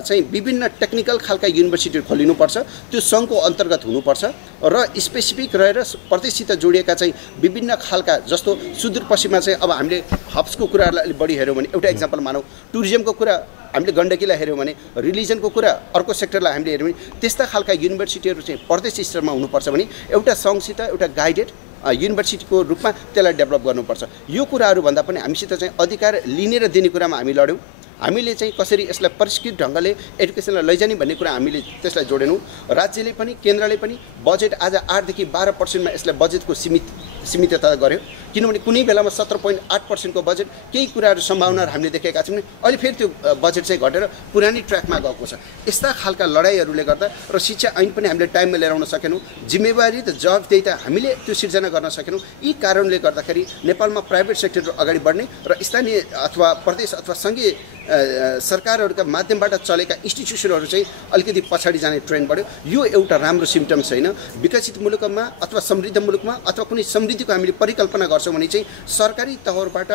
चाहिँ विभिन्न टेक्निकल खालका युनिभर्सिटीहरू खोलिनुपर्छ। त्यो सङ्घको अन्तर्गत हुनुपर्छ र स्पेसिफिक रहेर प्रदेशसित जोडिएका चाहिँ विभिन्न खालका जस्तो सुदूरपश्चिममा चाहिँ अब हामीले हब्सको कुराहरूलाई अलिक बढी हेऱ्यौँ भने एउटा इक्जाम्पल मानौँ टुरिज्मको कुरा हामीले गण्डकीलाई हेऱ्यौँ भने रिलिजनको कुरा अर्को सेक्टरलाई हामीले हेऱ्यौँ भने त्यस्ता खालका युनिभर्सिटीहरू चाहिँ प्रदेश स्तरमा हुनुपर्छ भने एउटा सङ्घसित एउटा गाइडेड युनिभर्सिटीको रूपमा त्यसलाई डेभलप गर्नुपर्छ। यो कुराहरू भन्दा पनि हामीसित चाहिँ अधिकार लिने र दिने कुरामा हामी लड्यौँ। हामीले चाहिँ कसरी यसलाई परिष्कृत ढङ्गले एडुकेसनलाई लैजाने भन्ने कुरा हामीले त्यसलाई जोडेनौँ। राज्यले पनि केन्द्रले पनि बजेट आज 8देखि 12%मा यसलाई बजेटको सीमितता गर्यो। किनभने कुनै बेलामा 17.8% को बजेट केही कुराहरू सम्भावनाहरू हामीले देखेका छौँ भने अहिले फेरि त्यो बजेट चाहिँ घटेर पुरानै ट्र्याकमा गएको छ। यस्ता खालका लडाइँहरूले गर्दा र शिक्षा ऐन पनि हामीले टाइममा लिएर आउन सकेनौँ। जिम्मेवारी त जवाफदेहिता हामीले त्यो सिर्जना गर्न सकेनौँ। यी कारणले गर्दाखेरि नेपालमा प्राइभेट सेक्टरहरू अगाडि बढ्ने र स्थानीय अथवा प्रदेश अथवा सङ्घीय सरकारहरूका माध्यमबाट चलेका इन्स्टिट्युसनहरू चाहिँ अलिकति पछाडि जाने ट्रेन्ड बढ्यो। यो एउटा राम्रो सिम्टम्स छैन। विकसित मुलुकमा अथवा समृद्ध मुलुकमा अथवा कुनै समृद्धिको हामीले परिकल्पना गर्छौँ गर्छौँ भने चाहिँ सरकारी तहबाट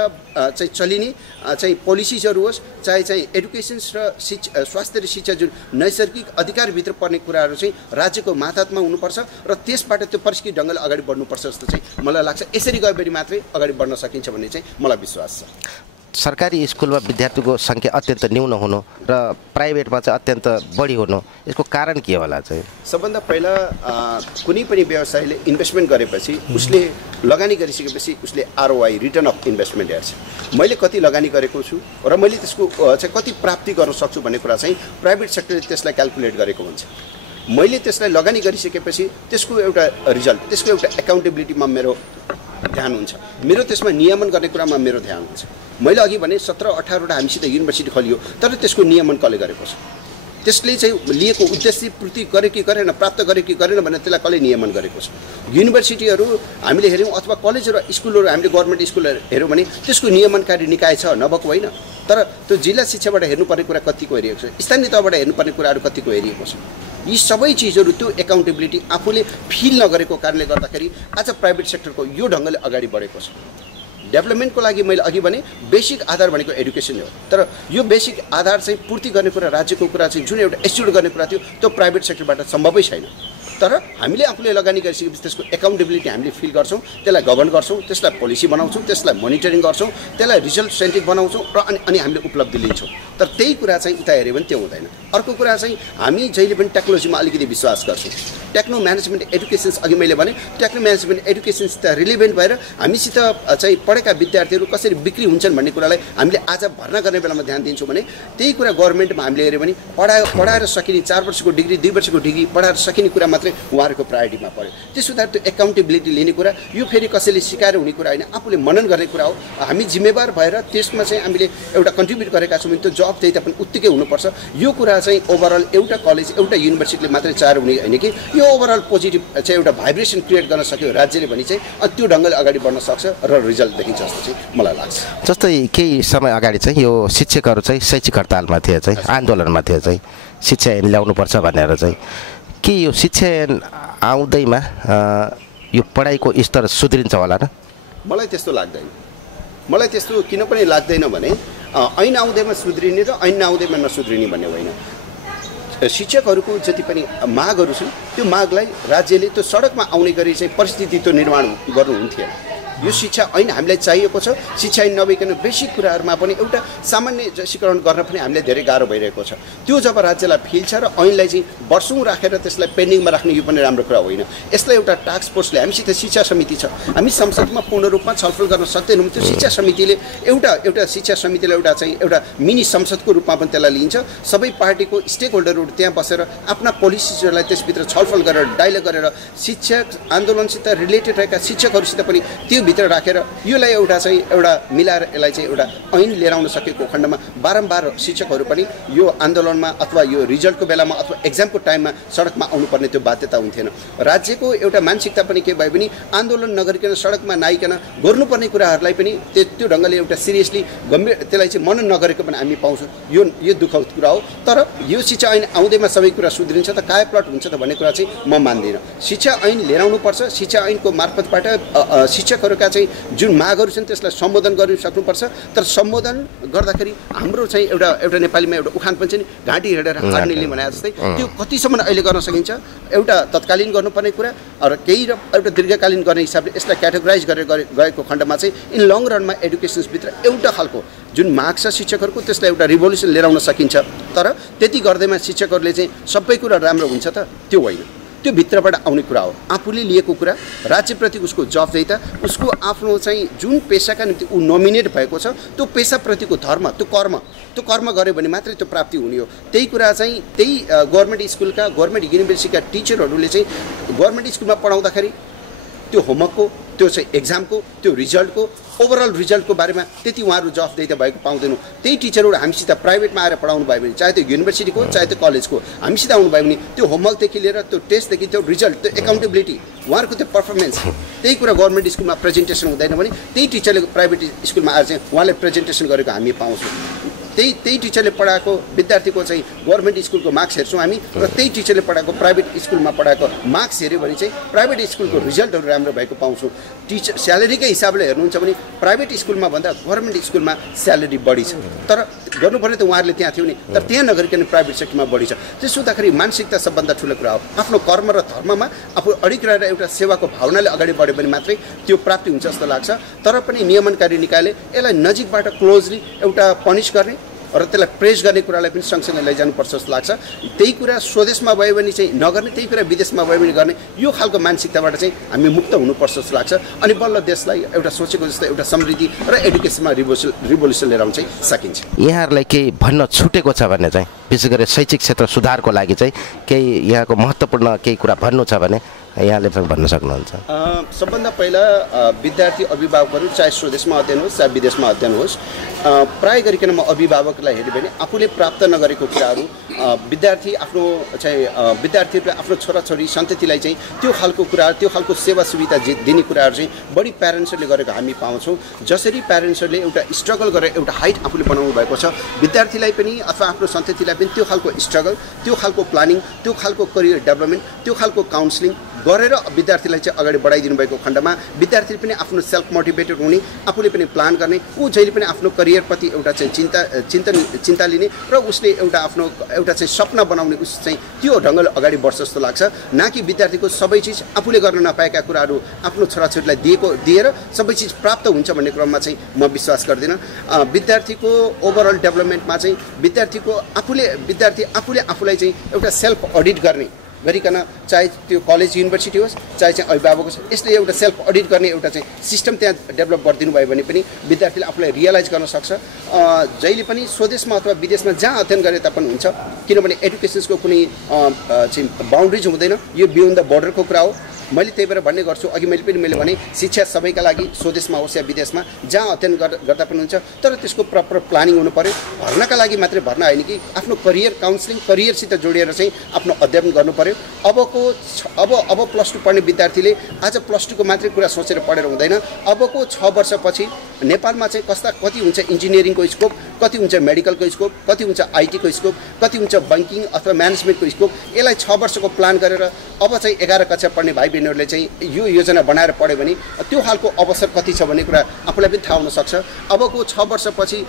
चाहिँ चलिने चाहिँ पोलिसिजहरू होस्, चाहे चाहिँ एडुकेसन्स र स्वास्थ्य र शिक्षा जुन नैसर्गिक अधिकारभित्र पर्ने कुराहरू चाहिँ राज्यको मातहतमा हुनुपर्छ र त्यसबाट त्यो परिष्कृत ढङ्गले अगाडि बढ्नुपर्छ जस्तो चाहिँ मलाई लाग्छ। यसरी गयो भने मात्रै अगाडि बढ्न सकिन्छ भन्ने चाहिँ मलाई विश्वास छ। सरकारी स्कुलमा विद्यार्थीको सङ्ख्या अत्यन्त न्यून हुनु र प्राइभेटमा चाहिँ अत्यन्त बढी हुनु, यसको कारण के होला चाहिँ? सबभन्दा पहिला कुनै पनि व्यवसायले इन्भेस्टमेन्ट गरेपछि उसले लगानी गरिसकेपछि उसले ROI रिटर्न अफ इन्भेस्टमेन्ट हेर्छ। मैले कति लगानी गरेको छु र मैले त्यसको चाहिँ कति प्राप्ति गर्न सक्छु भन्ने कुरा चाहिँ प्राइभेट सेक्टरले त्यसलाई क्याल्कुलेट गरेको हुन्छ। मैले त्यसलाई लगानी गरिसकेपछि त्यसको एउटा रिजल्ट, त्यसको एउटा एकाउन्टेबिलिटीमा मेरो ध्यान हुन्छ, मेरो त्यसमा नियमन गर्ने कुरामा मेरो ध्यान हुन्छ। मैले अघि भने 17-18वटा हामीसित युनिभर्सिटी खोलियो, तर त्यसको नियमन कसले गरेको छ, त्यसले चाहिँ लिएको उद्देश्य पूर्ति गर्यो कि गरेन, प्राप्त गर्यो कि गरेन भनेर त्यसलाई कसले नियमन गरेको छ। युनिभर्सिटीहरू हामीले हेऱ्यौँ अथवा कलेजहरू स्कुलहरू हामीले गभर्मेन्ट स्कुलहरू हेऱ्यौँ भने त्यसको नियमनकारी निकाय छ, नभएको होइन। तर त्यो जिल्ला शिक्षाबाट हेर्नुपर्ने कुरा कतिको हेरिएको छ, स्थानीय तहबाट हेर्नुपर्ने कुराहरू कतिको हेरिएको छ। यी सबै चिजहरू त्यो एकाउन्टेबिलिटी आफूले फिल नगरेको कारणले गर्दाखेरि आज प्राइभेट सेक्टरको यो ढङ्गले अगाडि बढेको छ। डेभलपमेन्टको लागि मैले अघि भने बेसिक आधार भनेको एडुकेसन हो, तर यो बेसिक आधार चाहिँ पूर्ति गर्ने कुरा, राज्यको कुरा चाहिँ जुन एउटा एस्योर गर्ने कुरा थियो त्यो प्राइभेट सेक्टरबाट सम्भवै छैन। तर हामीले आफूले लगानी गरिसकेपछि त्यसको एकाउन्टेबिलिटी हामीले फिल गर्छौँ, त्यसलाई गभर्न गर्छौँ, त्यसलाई पोलिसी बनाउँछौँ, त्यसलाई मोनिटरिङ गर्छौँ, त्यसलाई रिजल्ट सेन्ट्रिक बनाउँछौँ र अनि हामीले उपलब्धि लिन्छौँ। तर त्यही कुरा चाहिँ उता हेऱ्यो भने त्यो हुँदैन। अर्को कुरा चाहिँ हामी जहिले पनि टेक्नोलोजीमा अलिकति विश्वास गर्छौँ। टेक्नो म्यानेजमेन्ट एडुकेसन्स अघि मैले भने टेक्नो म्यानेजमेन्ट एडुकेसन्सित रिलेभेन्ट भएर हामीसित चाहिँ पढेका विद्यार्थीहरू कसरी बिक्री हुन्छन् भन्ने कुरालाई हामीले आज भर्ना गर्ने बेलामा ध्यान दिन्छौँ भने त्यही कुरा गभर्मेन्टमा हामीले हेऱ्यो भने पढाएर सकिने 4 वर्षको डिग्री 2 वर्षको डिग्री पढाएर सकिने कुरा मात्रै उहाँहरूको प्रायोरिटीमा पर्यो। त्यस हुँदा त्यो एकाउन्टेबिलिटी लिने कुरा यो फेरि कसैले सिकाएर हुने कुरा होइन, आफूले मनन गर्ने कुरा हो। हामी जिम्मेवार भएर त्यसमा चाहिँ हामीले एउटा कन्ट्रिब्युट गरेका छौँ भने त्यो जब त्यही पनि उत्तिकै हुनुपर्छ। यो कुरा चाहिँ ओभरअल एउटा कलेज एउटा युनिभर्सिटीले मात्रै चाहेर हुने होइन कि यो ओभरअल पोजिटिभ चाहिँ एउटा भाइब्रेसन क्रिएट गर्न सक्यो राज्यले भने चाहिँ त्यो ढङ्गले अगाडि बढ्न सक्छ र रिजल्ट देखिन्छ जस्तो चाहिँ मलाई लाग्छ। जस्तै केही समय अगाडि चाहिँ यो शिक्षकहरू चाहिँ शैक्षिक हडतालमा थिए, चाहिँ आन्दोलनमा थिए, चाहिँ शिक्षा ऐन ल्याउनुपर्छ भनेर चाहिँ। के यो शिक्षा ऐन आउँदैमा यो पढाइको स्तर सुध्रिन्छ होला र? मलाई त्यस्तो लाग्दैन। मलाई त्यस्तो किन पनि लाग्दैन भने ऐन आउँदैमा सुध्रिने र ऐन नआउँदैमा नसुध्रिने भन्ने होइन। शिक्षकहरूको जति पनि मागहरू छन् त्यो मागलाई राज्यले त्यो सडकमा आउने गरी चाहिँ परिस्थिति त्यो निर्माण गर्नुहुन्थ्यो। यो शिक्षा ऐन हामीलाई चाहिएको छ। शिक्षा ऐन नभइकन बेसिक कुराहरूमा पनि एउटा सामान्य जसीकरण गर्न पनि हामीलाई धेरै गाह्रो भइरहेको छ। त्यो जब राज्यलाई फिल छ र ऐनलाई चाहिँ वर्षौँ राखेर त्यसलाई पेन्डिङमा राख्ने यो पनि राम्रो कुरा होइन। यसलाई एउटा टास्क फोर्सले, हामीसित शिक्षा समिति छ, हामी संसदमा पूर्ण रूपमा छलफल गर्न सक्दैनौँ। त्यो शिक्षा समितिले एउटा शिक्षा समितिलाई एउटा चाहिँ एउटा मिनी संसदको रूपमा पनि त्यसलाई लिन्छ। सबै पार्टीको स्टेक होल्डरहरू त्यहाँ बसेर आफ्ना पोलिसिजहरूलाई त्यसभित्र छलफल गरेर डायलग गरेर शिक्षक आन्दोलनसित रिलेटेड रहेका शिक्षकहरूसित पनि त्यो भित्र राखेर योलाई एउटा चाहिँ एउटा मिलाएर यसलाई चाहिँ एउटा ऐन लिएर आउन सकेको खण्डमा बारम्बार शिक्षकहरू पनि यो आन्दोलनमा अथवा यो रिजल्टको बेलामा अथवा एक्जामको टाइममा सडकमा आउनुपर्ने त्यो बाध्यता हुन्थेन। राज्यको एउटा मानसिकता पनि के भए पनि आन्दोलन नगरिकन सडकमा नआइकन गर्नुपर्ने कुराहरूलाई पनि त्यो ढङ्गले एउटा सिरियसली गम्भीर त्यसलाई चाहिँ मनन नगरेको पनि हामी पाउँछौँ। यो दुःखद कुरा हो। तर यो शिक्षा ऐन आउँदैमा सबै कुरा सुध्रिन्छ त कायापलट हुन्छ त भन्ने कुरा चाहिँ म मान्दिनँ। शिक्षा ऐन लिएर आउनुपर्छ। शिक्षा ऐनको मार्फतबाट शिक्षकहरूका चाहिँ जुन मागहरू छन् त्यसलाई सम्बोधन गर्न सक्नुपर्छ। तर सम्बोधन गर्दाखेरि हाम्रो चाहिँ एउटा नेपालीमा एउटा उखान पनि छ नि, घाँटी हेरेर हार्नेले भने जस्तै त्यो कतिसम्म अहिले गर्न सकिन्छ एउटा तत्कालीन गर्नुपर्ने कुरा र केही र एउटा दीर्घकालीन गर्ने हिसाबले यसलाई क्याटेगोराइज गरेर गएको खण्डमा चाहिँ इन लङ रनमा एडुकेसन्सभित्र एउटा खालको जुन माग छ शिक्षकहरूको त्यसलाई एउटा रिभोल्युसन लिएर आउन सकिन्छ। तर त्यति गर्दैमा शिक्षकहरूले चाहिँ सबै कुरा राम्रो हुन्छ त त्यो होइन। त्यो भित्रबाट आउने कुरा हो। आफूले लिएको कुरा, राज्यप्रति उसको जवाफदेहिता, उसको आफ्नो चाहिँ जुन पेसाका निम्ति ऊ नोमिनेट भएको छ त्यो पेसाप्रतिको धर्म, त्यो कर्म गर्यो भने मात्रै त्यो प्राप्ति हुने हो। त्यही कुरा चाहिँ त्यही गभर्मेन्ट स्कुलका गभर्मेन्ट युनिभर्सिटीका टिचरहरूले चाहिँ गभर्मेन्ट स्कुलमा पढाउँदाखेरि त्यो होमवर्कको, त्यो चाहिँ एक्जामको, त्यो रिजल्टको ओभरअल रिजल्टको बारेमा त्यति उहाँहरू जवाफदेहिता भएको पाउँदैनौँ। त्यही टिचरहरू हामीसित प्राइभेटमा आएर पढाउनु भयो भने, चाहे त्यो युनिभर्सिटीको चाहे त्यो कलेजको, हामीसित आउनुभयो भने त्यो होमवर्कदेखि लिएर त्यो टेस्टदेखि त्यो रिजल्ट, त्यो एकाउन्टेबिलिटी, उहाँहरूको त्यो पर्फर्मेन्स, त्यही कुरा गभर्मेन्ट स्कुलमा प्रेजेन्टेसन हुँदैन भने त्यही टिचरले प्राइभेट स्कुलमा आएर चाहिँ उहाँले प्रेजेन्टेसन गरेको हामी पाउँछौँ। त्यही टिचरले पढाएको विद्यार्थीको चाहिँ गभर्मेन्ट स्कुलको मार्क्स हेर्छौँ हामी र त्यही टिचरले पढाएको प्राइभेट स्कुलमा पढाएको मार्क्स हेऱ्यो भने चाहिँ प्राइभेट स्कुलको रिजल्टहरू राम्रो भएको पाउँछौँ। टिचर स्यालेरीकै हिसाबले हेर्नुहुन्छ भने प्राइभेट स्कुलमा भन्दा गभर्मेन्ट स्कुलमा स्यालेरी बढी छ, तर गर्नुपर्ने त उहाँहरूले त्यहाँ थियो नि, तर त्यहाँ नगरिकन प्राइभेट सेक्टरमा बढी छ। त्यसो हुँदाखेरि मानसिकता सबभन्दा ठुलो कुरा हो। आफ्नो कर्म र धर्ममा आफू अडिक रहेर एउटा सेवाको भावनाले अगाडि बढ्यो भने मात्रै त्यो प्राप्ति हुन्छ जस्तो लाग्छ। तर पनि नियमनकारी निकायले यसलाई नजिकबाट क्लोजली एउटा पनिस गर्ने र त्यसलाई प्रेस गर्ने कुरालाई पनि सँगसँगै लैजानुपर्छ जस्तो लाग्छ। त्यही कुरा स्वदेशमा भयो भने चाहिँ नगर्ने, त्यही कुरा विदेशमा भयो भने गर्ने, यो खालको मानसिकताबाट चाहिँ हामी मुक्त हुनुपर्छ जस्तो लाग्छ। अनि बल्ल देशलाई एउटा सोचेको जस्तो एउटा समृद्धि र एडुकेसनमा रिभोल्युसन लिएर आउन चाहिँ सकिन्छ। यहाँहरूलाई केही भन्न छुटेको छ भने चाहिँ विशेष गरी शैक्षिक क्षेत्र सुधारको लागि चाहिँ केही यहाँको महत्त्वपूर्ण केही कुरा भन्नु छ भने यहाँले पनि भन्न सक्नुहुन्छ। सबभन्दा पहिला विद्यार्थी अभिभावकहरू चाहे स्वदेशमा अध्ययन होस् चाहे विदेशमा अध्ययन होस्, प्राय गरिकन म अभिभावकलाई हेऱ्यो भने आफूले प्राप्त नगरेको कुराहरू विद्यार्थीहरूले आफ्नो छोराछोरी सन्ततिलाई चाहिँ त्यो खालको कुराहरू, त्यो खालको सेवा सुविधा दिने कुराहरू चाहिँ बढी प्यारेन्ट्सहरूले गरेको हामी पाउँछौँ। जसरी प्यारेन्ट्सहरूले एउटा स्ट्रगल गरेर एउटा हाइट आफूले बनाउनु भएको छ, विद्यार्थीलाई पनि अथवा आफ्नो सन्ततिलाई पनि त्यो खालको स्ट्रगल, त्यो खालको प्लानिङ, त्यो खालको करियर डेभलपमेन्ट, त्यो खालको काउन्सिलिङ गरेर विद्यार्थीलाई चाहिँ अगाडि बढाइदिनु भएको खण्डमा विद्यार्थीले पनि आफ्नो सेल्फ मोटिभेटेड हुने, आफूले पनि प्लान गर्ने, ऊ जहिले पनि आफ्नो करियरप्रति एउटा चाहिँ चिन्ता लिने र उसले एउटा चाहिँ सपना बनाउने उस चाहिँ त्यो ढङ्गले अगाडि बढ्छ जस्तो लाग्छ। न कि विद्यार्थीको सबै चिज आफूले गर्न नपाएका कुराहरू आफ्नो छोराछोरीलाई दिएर सबै चिज प्राप्त हुन्छ भन्ने क्रममा चाहिँ म विश्वास गर्दिनँ। विद्यार्थीको ओभरअल डेभलपमेन्टमा चाहिँ विद्यार्थी आफूले आफूलाई चाहिँ एउटा सेल्फ अडिट गरिकन, चाहे त्यो कलेज युनिभर्सिटी होस् चाहे चाहिँ अभिभावक होस्, यसले एउटा सेल्फ अडिट गर्ने एउटा चाहिँ सिस्टम त्यहाँ डेभलप गरिदिनु भयो भने पनि विद्यार्थीले आफूलाई रियलाइज गर्न सक्छ। जहिले पनि स्वदेशमा अथवा विदेशमा जहाँ अध्ययन गरे तापनि हुन्छ, किनभने एडुकेसन्सको कुनै चाहिँ बााउन्ड्रिज हुँदैन, यो बियोन्ड द बोर्डरको कुरा हो। मैले त्यही भएर भन्ने गर्छु, अघि मैले भने शिक्षा सबैका लागि स्वदेशमा होस् या विदेशमा जहाँ अध्ययन गर्दा पनि हुन्छ, तर त्यसको प्रपर प्लानिङ हुनु पऱ्यो। भर्नाका लागि मात्रै भर्ना होइन कि आफ्नो करियर काउन्सिलिङ, करियरसित जोडिएर चाहिँ आफ्नो अध्ययन गर्नु पऱ्यो। अब प्लस 2 पढ्ने विद्यार्थीले आज प्लस 2 को मात्रै कुरा सोचेर पढेर हुँदैन। अबको 6 वर्षपछि नेपालमा चाहिँ कति हुन्छ इन्जिनियरिङको स्कोप, कति हुन्छ मेडिकलको स्कोप, कति हुन्छ आइटीको स्कोप, कति हुन्छ बैंकिङ अथवा म्यानेजमेन्टको स्कोप, यसलाई 6 वर्षको प्लान गरेर अब चाहिँ 11 कक्षा पढ्ने भाइ बहिनीहरूले चाहिँ यो योजना बनाएर पढ्यो भने त्यो खालको अवसर कति छ भन्ने कुरा आफूलाई पनि थाहा हुन सक्छ। अबको 6 वर्षपछि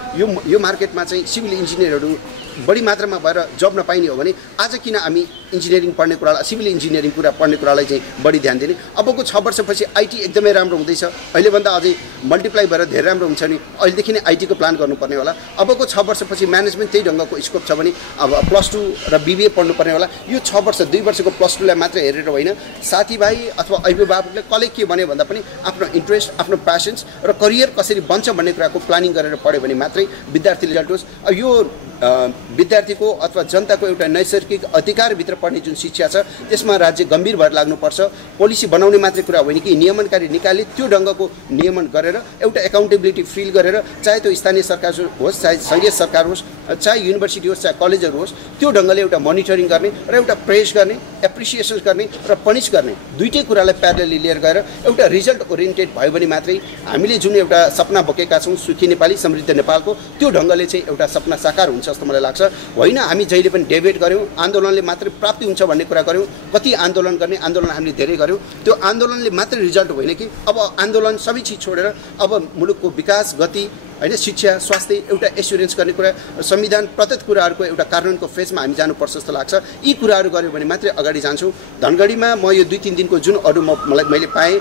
यो मार्केटमा चाहिँ सिभिल इन्जिनियरहरू बढी मात्रामा भएर जब नपाइने हो भने आज किन हामी इन्जिनियरिङ पढ्ने कुरालाई, सिभिल इन्जिनियरिङ कुरा पढ्ने कुरालाई चाहिँ बढी ध्यान दिने। अबको 6 वर्षपछि आइटी एकदमै राम्रो हुँदैछ, अहिलेभन्दा अझै मल्टिप्लाई भएर धेरै राम्रो हुन्छ नि, अहिलेदेखि नै आइटीको प्लान गर्नुपर्ने होला। अबको 6 वर्षपछि म्यानेजमेन्ट त्यही ढङ्गको स्कोप छ भने अब प्लस 2 र बिबिए पढ्नुपर्ने होला। यो 6 वर्ष 2 वर्षको प्लस 2 लाई मात्रै हेरेर होइन, साथीभाइ अथवा अभिभावकले कसले के भन्यो भन्दा पनि आफ्नो इन्ट्रेस्ट, आफ्नो प्यासन्स र करियर कसरी बन्छ भन्ने कुराको प्लानिङ गरेर पढ्यो भने मात्रै विद्यार्थीले रिजल्ट होस्। यो विद्यार्थीको अथवा जनताको एउटा नैसर्गिक अधिकारभित्र पढ्ने जुन शिक्षा छ त्यसमा राज्य गम्भीर भएर लाग्नुपर्छ। पोलिसी बनाउने मात्रै कुरा होइन कि नियमनकारी निकायले त्यो ढङ्गको नियमन गरेर एउटा एकाउन्टेबिलिटी फिल गरेर, चाहे त्यो स्थानीय सरकार होस् चाहे सङ्घीय सरकार होस् चाहे युनिभर्सिटी होस् चाहे कलेजहरू होस्, त्यो ढङ्गले एउटा मोनिटरिङ गर्ने र एउटा प्रेस गर्ने, एप्रिसिएसन गर्ने र पनिस गर्ने, दुईटै कुरालाई प्यारलली लिएर गएर एउटा रिजल्ट ओरिएन्टेड भयो भने मात्रै हामीले जुन एउटा सपना बोकेका छौँ सुखी नेपाली समृद्ध नेपालको, त्यो ढङ्गले चाहिँ एउटा सपना साकार हुन्छ जस्तो मलाई लाग्छ। होइन हामी जहिले पनि डेबेट गऱ्यौँ, आन्दोलनले मात्रै प्राप्ति हुन्छ भन्ने कुरा गऱ्यौँ, कति आन्दोलन गर्ने, आन्दोलन हामीले धेरै गऱ्यौँ, त्यो आन्दोलनले मात्रै रिजल्ट होइन कि अब आन्दोलन सबै चिज छोडेर अब मुलुकको विकास गति होइन, शिक्षा, स्वास्थ्य एउटा एस्युरेन्स गर्ने कुरा, संविधान प्रदत्त कुराहरूको एउटा कार्यान्वयनको फेजमा हामी जानुपर्छ जस्तो लाग्छ। यी कुराहरू गऱ्यो भने मात्रै अगाडि जान्छौँ। धनगढीमा म यो 2-3 दिनको जुन मैले पाएँ,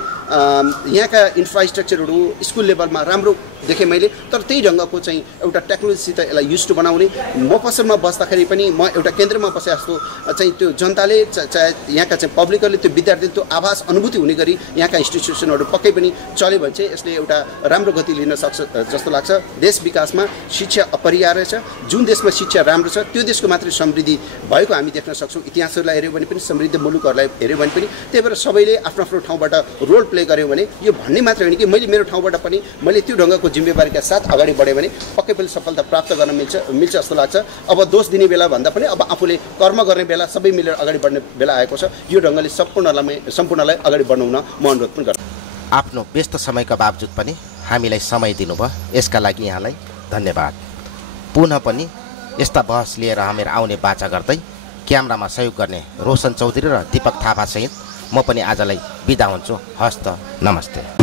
यहाँका इन्फ्रास्ट्रक्चरहरू स्कुल लेभलमा राम्रो देखेँ मैले, तर त्यही ढङ्गको चाहिँ एउटा टेक्नोलोजीसित यसलाई युज टु बनाउने। म पसलमा बस्दाखेरि पनि म एउटा केन्द्रमा बसे जस्तो चाहिँ त्यो जनताले चाहे यहाँका चाहिँ पब्लिकहरूले त्यो विद्यार्थीले त्यो आभास अनुभूति हुने गरी यहाँका इन्स्टिट्युसनहरू पक्कै पनि चल्यो भने चाहिँ यसले एउटा राम्रो गति लिन सक्छ जस्तो लाग्छ। देश विकासमा शिक्षा अपरिहार्य छ। जुन देशमा शिक्षा राम्रो छ त्यो देशको मात्रै समृद्धि भएको हामी देख्न सक्छौँ। इतिहासहरूलाई हेऱ्यो भने पनि, समृद्ध मुलुकहरूलाई हेऱ्यो भने पनि, त्यही भएर सबैले आफ्नो आफ्नो ठाउँबाट रोल प्ले गर्यो भने यो भन्ने मात्रै होइन कि मैले मेरो ठाउँबाट पनि मैले त्यो ढङ्गको जिम्मेवारीका साथ अगाडि बढेँ भने पक्कै पनि सफलता प्राप्त गर्न मिल्छ जस्तो लाग्छ। अब दोष दिने बेला भन्दा पनि अब आफूले कर्म गर्ने बेला, सबै मिलेर अगाडि बढ्ने बेला आएको छ। यो ढङ्गले सम्पूर्णलाई अगाडि बढ्न हुन म अनुरोध पनि गर्छु। आफ्नो व्यस्त समयका बावजुद पनि हामीलाई समय दिनुभयो, यसका लागि यहाँलाई धन्यवाद। पुनः पनि यस्ता बहस लिएर हामीहरू आउने बाचा गर्दै क्यामेरामा सहयोग गर्ने रोशन चौधरी र दीपक थापासहित म पनि आजलाई बिदा हुन्छु। हस्त नमस्ते।